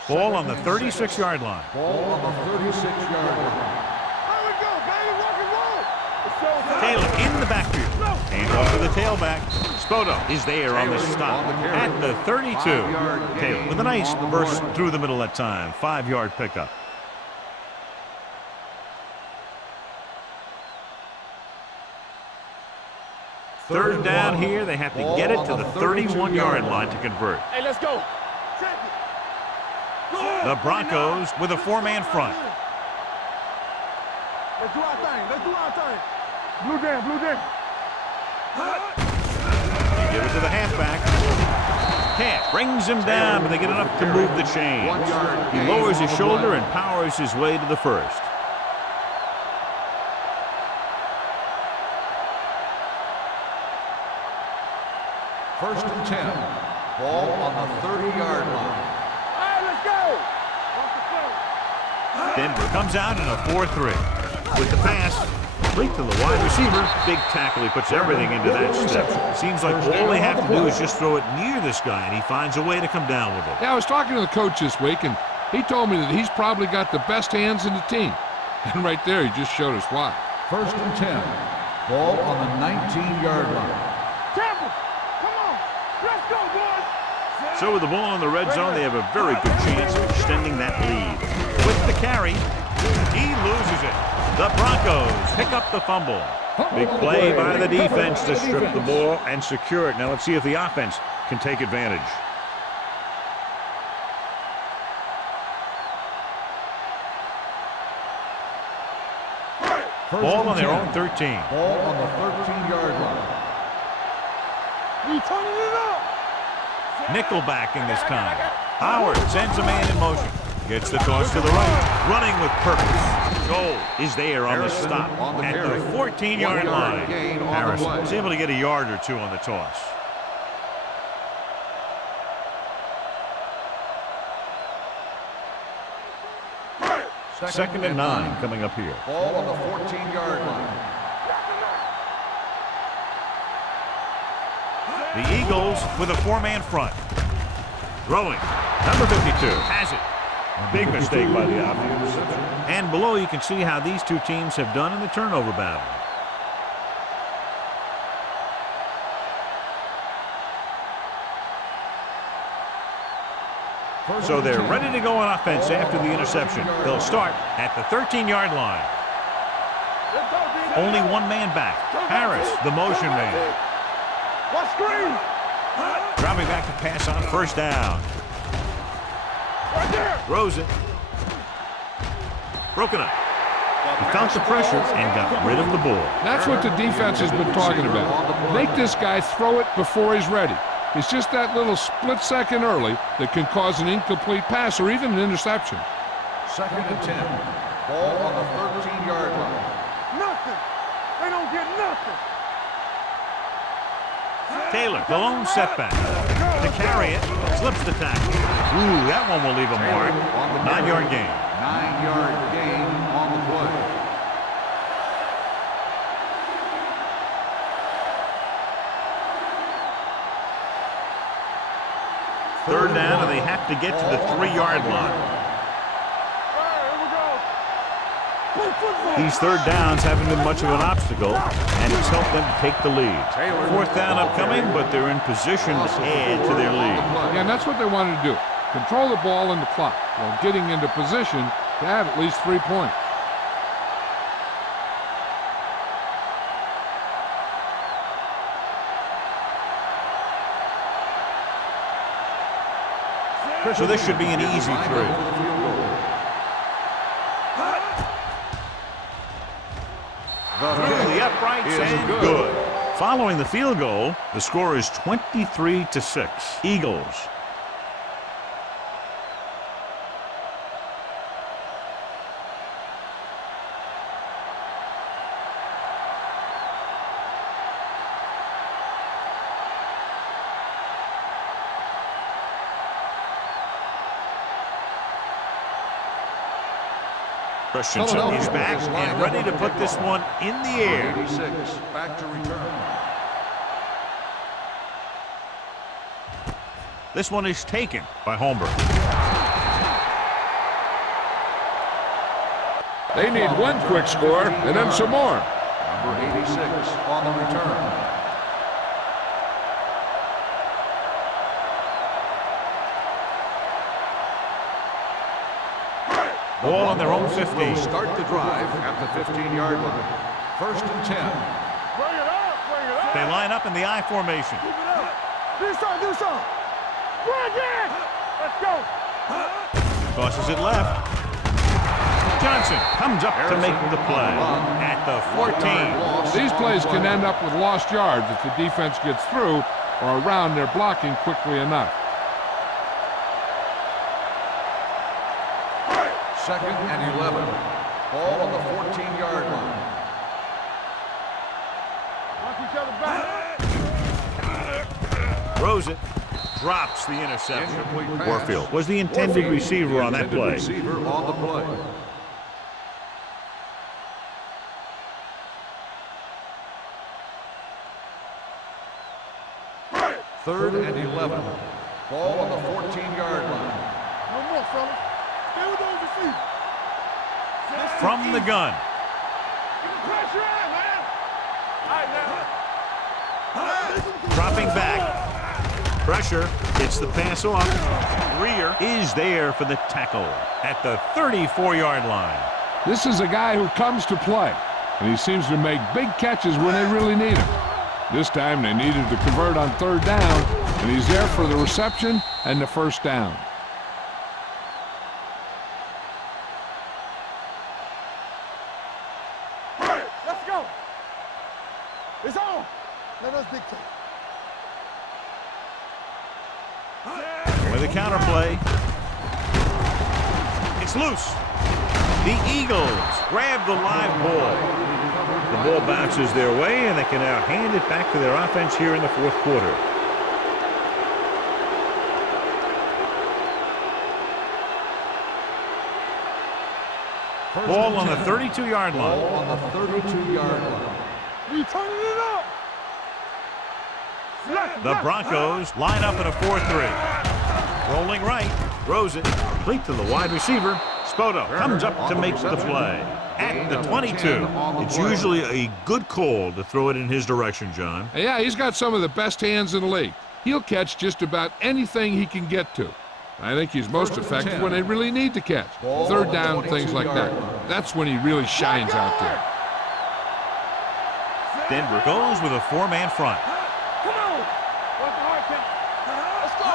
Ball on the 36-yard line. Ball on the 36-yard line. There we go, baby. Rock and roll. It's showtime. Taylor in the backfield. Hand off to the tailback. Spoto is there on the stop at the 32. Taylor with a nice burst through the middle that time. 5-yard pickup. Third down here. They have to get it to the 31-yard line to convert. Hey, let's go. Check it. The Broncos with a 4-man front. Let's do our thing. Let's do our thing. Blue down, blue down. They give it to the halfback. Camp brings him down, but they get enough to move the chains. He lowers his shoulder and powers his way to the first. First and 10. Ball on the 30-yard line. All right, let's go. Watch the play. Denver comes out in a 4-3. With the pass, complete to the wide receiver. Big tackle. He puts everything into that step. Seems like all they have to do is just throw it near this guy, and he finds a way to come down with it. Yeah, I was talking to the coach this week, and he told me that he's probably got the best hands in the team. And right there, he just showed us why. First and 10. Ball on the 19-yard line. Temple, come on. Let's go, boys. So with the ball in the red zone, they have a very good chance of extending that lead. With the carry, he loses it. The Broncos pick up the fumble. Big play by the defense to strip the ball and secure it. Now let's see if the offense can take advantage. Ball on their own 13. Ball on the 13-yard line. We turning it up. Nickelback in this time. Howard sends a man in motion. Gets the toss to the right. Running with purpose. Goal is there on the stop at the 14-yard line. Harris was able to get a yard or two on the toss. Second and 9 coming up here. Ball on the 14-yard line. The Eagles with a 4-man front. Throwing. Number 52 has it. Big mistake by the offense. And below you can see how these two teams have done in the turnover battle. So they're ready to go on offense after the interception. They'll start at the 13-yard line. Only one man back. Harris, the motion man. What screen? Dropping back to pass on first down. Right there. Throws it. Broken up. He felt the pressure and got rid of the ball. That's what the defense has been talking about. Make this guy throw it before he's ready. It's just that little split second early that can cause an incomplete pass or even an interception. Second and 10. Ball on the 13-yard line. Nothing. They don't get nothing. Taylor, the lone setback. To carry it, slips the tackle. Ooh, that one will leave a mark. 9-yard gain. 9-yard gain on the play. Third down, and they have to get to the 3-yard line. These third downs haven't been much of an obstacle, and it's helped them to take the lead. Fourth down upcoming, but they're in position to add to their lead. Yeah, and that's what they wanted to do. Control the ball and the clock while getting into position to have at least 3 points. So this should be an easy 3. Through the uprights and good. Following the field goal, the score is 23-6. Eagles. Christensen is back and ready to put this one in the air. 86, back to return. This one is taken by Holmberg. They need one quick score and then some more. Number 86 on the return. Ball on their own 15. Will start the drive at the 15-yard line. First and 10. Bring it up, bring it up. They line up in the I formation. Keep it up. Do something. Bring it. Let's go. Tosses it left. Johnson comes up to make the play at the 14. These plays can end up with lost yards if the defense gets through or around their blocking quickly enough. Second and 11. Ball on the 14-yard line. Watch each other back. Throws it. Drops the interception. Incomplete pass. Warfield was the intended receiver on that play. Receiver on the play. 3rd and 11. Ball on the 14-yard line. No more, fella. Stay with those receivers. From the gun. Pressure in, man. All right, now. Dropping back. Pressure. Gets the pass off. Rear is there for the tackle at the 34-yard line. This is a guy who comes to play, and he seems to make big catches when they really need him. This time they needed to convert on 3rd down, and he's there for the reception and the 1st down. Let's go. It's on. Let us dictate. With a counter play. It's loose. The Eagles grab the live ball. The ball bounces their way, and they can now hand it back to their offense here in the 4th quarter. Ball on the 32-yard line. Ball on the 32-yard line. We turning it up. The Broncos line up in a 4-3. Rolling right, throws it, complete to the wide receiver. Spoto comes up to make the play. At the 22, it's usually a good call to throw it in his direction, John. Yeah, he's got some of the best hands in the league. He'll catch just about anything he can get to. I think he's most effective when they really need to catch. 3rd down, things like that. That's when he really shines out there. Denver goes with a 4-man front. Come on. What's the hard count? Let's go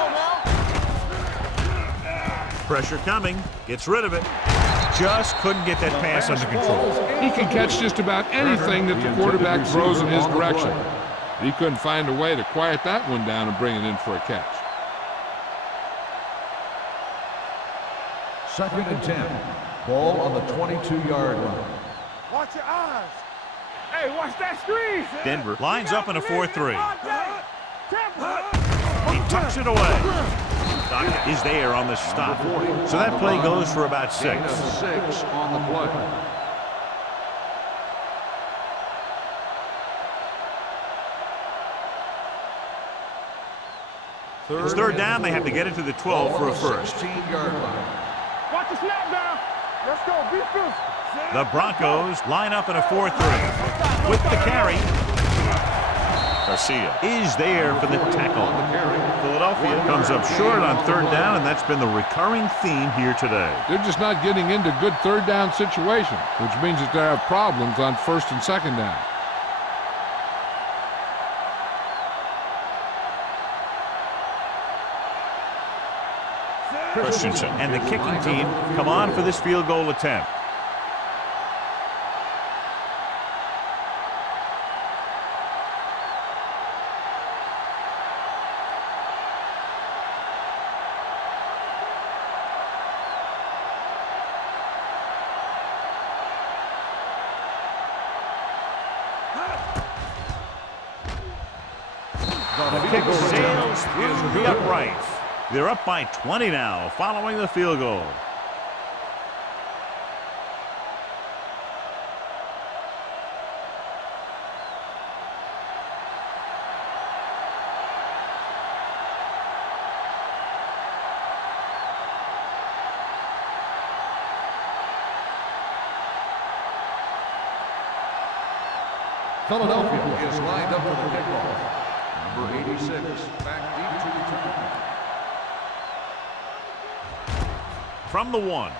now. Pressure coming, gets rid of it. Just couldn't get that pass under control. He can catch just about anything that the quarterback throws in his direction. He couldn't find a way to quiet that one down and bring it in for a catch. 2nd and 10. Ball on the 22-yard line. Watch your eyes. Hey, watch that screen. Denver lines up in a 4-3. He tucks it away. Dockett is there on the stop. So that play goes for about 6. 6 on the play. It's 3rd down. They have to get it to the 12 for a first. 16-yard line. Watch the snap down. Let's go. Be physical. The Broncos line up in a 4-3. With the carry. Garcia is there for the tackle. Philadelphia comes up short on 3rd down, and that's been the recurring theme here today. They're just not getting into good 3rd down situations, which means that they have problems on 1st and 2nd down. Christensen and the kicking team come on for this field goal attempt. The kick sails through the uprights. They're up by 20 now, following the field goal. Philadelphia is lined up for the kickoff. Number 86, back deep to return. From the 1.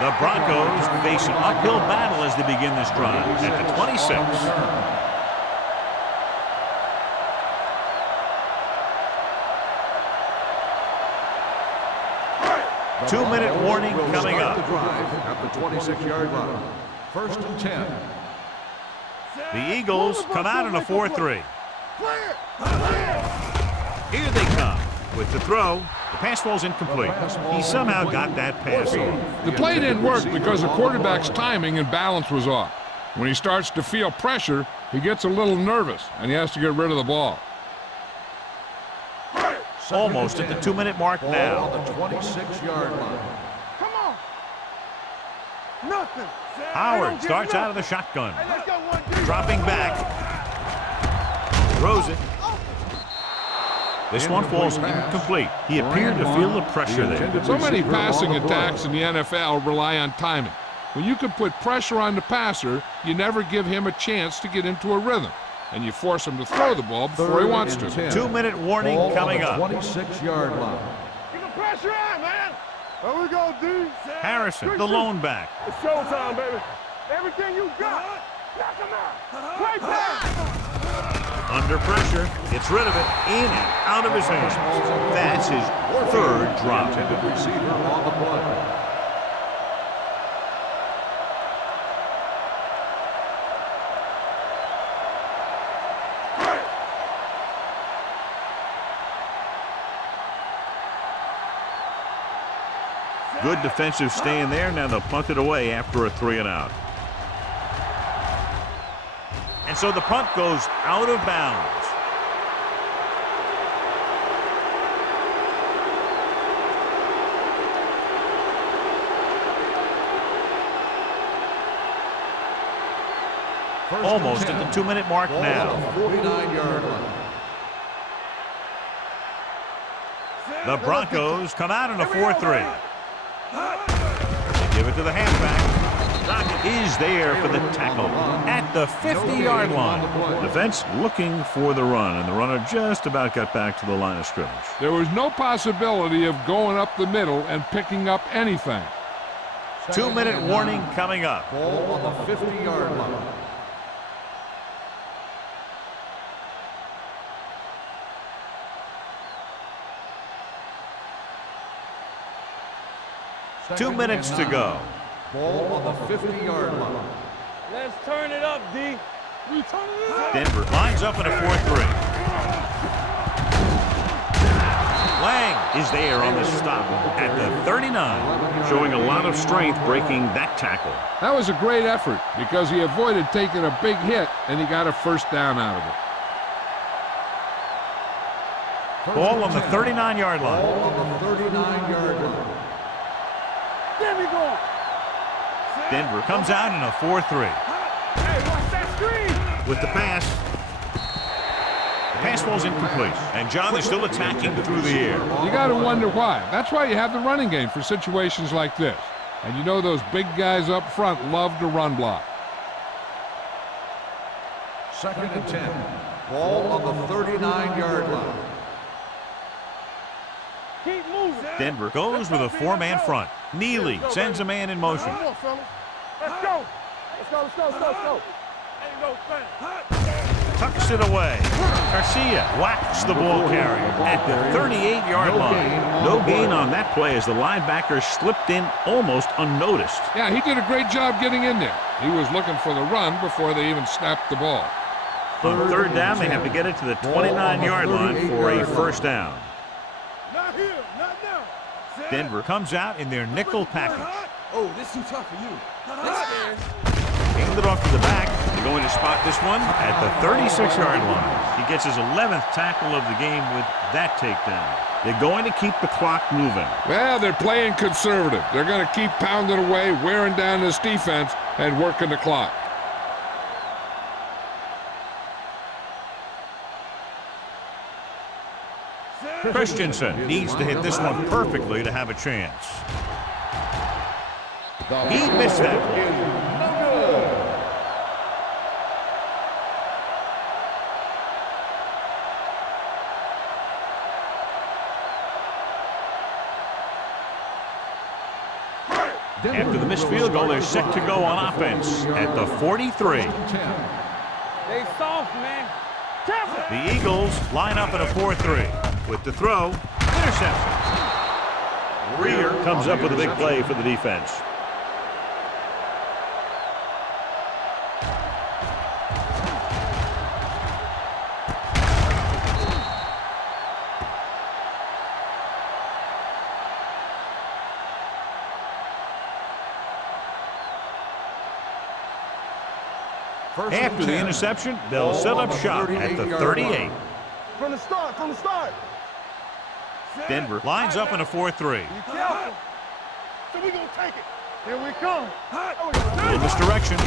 The Broncos face an uphill battle as they begin this drive at the 26. 2-minute warning coming up. The drive at the 26-yard line. 1st and 10. The Eagles come out in a 4-3. Here they come with the throw. The pass falls incomplete. He somehow got that pass off. The play didn't work because the quarterback's timing and balance was off. When he starts to feel pressure, he gets a little nervous, and he has to get rid of the ball. Almost at the 2-minute mark now. On the 26-yard line. Come on. Nothing. Howard starts out of the shotgun. Dropping back. Throws it. This one falls incomplete. He appeared to feel the pressure there. So many passing attacks in the NFL rely on timing. When you can put pressure on the passer, you never give him a chance to get into a rhythm, and you force him to throw the ball before he wants to. 2-minute warning coming up. 26-yard line. Get the pressure on, man. There we go, D. Harrison, the lone back. It's showtime, baby. Everything you got. Knock him out. Play pass. Under pressure, gets rid of it, in and out of his hands. That's his third drop. Intended receiver on the play. Good defensive stand there. Now they'll punt it away after a 3-and-out. And so the punt goes out of bounds. Almost at the 2-minute mark now. 49-yard line. The Broncos come out in a 4-3. They give it to the halfback. Is there for the tackle at the 50-yard line. Defense looking for the run, and the runner just about got back to the line of scrimmage. There was no possibility of going up the middle and picking up anything. 2-minute warning coming up. Ball on the 50-yard line. Two minutes to go. Ball on the 50-yard line. Let's turn it up, D. We turn it up. Denver lines up in a 4-3. Lang is there on the stop at the 39, showing a lot of strength breaking that tackle. That was a great effort because he avoided taking a big hit and he got a first down out of it. Ball on the 39-yard line. Ball on the 39-yard line. There we go. Denver comes out in a 4-3. Hey, watch that screen. With the pass. The pass falls incomplete. And John is still attacking through the air. You got to wonder why. That's why you have the running game for situations like this. And you know those big guys up front love to run block. 2nd and 10. Ball on the 39-yard line. Keep moving. Denver goes with a 4-man front. Neely sends a man in motion. Come on, fellas. Let's go. Let's go. Ain't no thing. Tucks it away. Garcia whacks the ball carrier at the 38-yard line. No gain on that play as the linebacker slipped in almost unnoticed. Yeah, he did a great job getting in there. He was looking for the run before they even snapped the ball. On 3rd down, they have to get it to the 29-yard line for a first down. Not here. Not now. Denver comes out in their nickel package. Oh, this too tough for you. Next man. Hand it off to the back. They're going to spot this one at the 36-yard line. He gets his 11th tackle of the game with that takedown. They're going to keep the clock moving. Well, they're playing conservative. They're going to keep pounding away, wearing down this defense, and working the clock. Christensen needs to hit this one perfectly to have a chance. He missed that one. After the missed field goal, they're set to go on offense at the 43. They soft, man. The Eagles line up in a 4-3. With the throw, interception. Rear comes up with a big play for the defense. After the interception, they'll set up shop at the 38. From the start. Denver lines up in a 4-3. Be careful. So we gonna take it. Here we come. In this direction.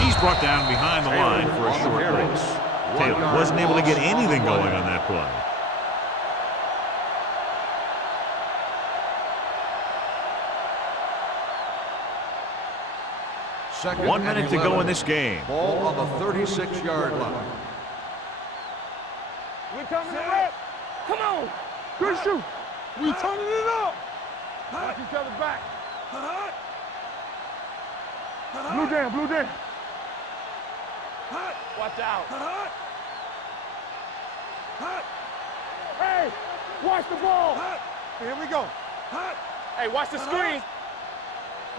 He's brought down behind the line for a short race. Taylor wasn't able to get anything going on that play. Second 1 minute to go 11. in this game. Ball on the 36-yard line. We're coming to rep. Come on. Good shoot. We turning it up. Watch each other back. Blue down, blue down. Watch out. Hey, watch the ball. Here we go. Hey, watch the screen.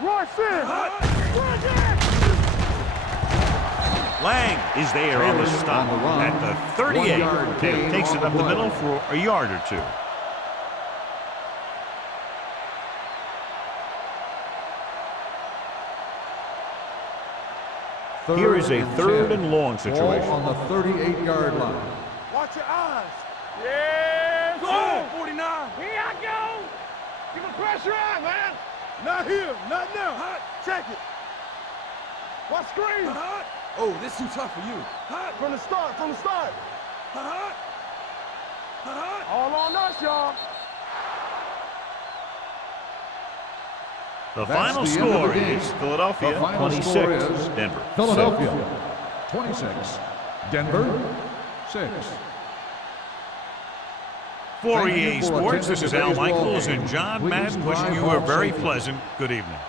Rush in. Rush in. Lang is there on the stop at the 38. Taylor takes it up the middle for a yard or two. Here is a third and long situation. Ball on the 38-yard line. Watch your eyes. Yeah. Go. 49. Here I go. Give him pressure on, man. Not here. Not now. Check it. Watch screen. Oh, this is too tough for you. From the start. From the start. All on us, y'all. The That's final the end of score the game. is Philadelphia The final 26, score is Denver. Philadelphia 26, Denver 6. For Thank you EA for Sports, this attending is Al today's ball Michaels game. and John Please Madden wishing drive you a home very safely. pleasant good evening.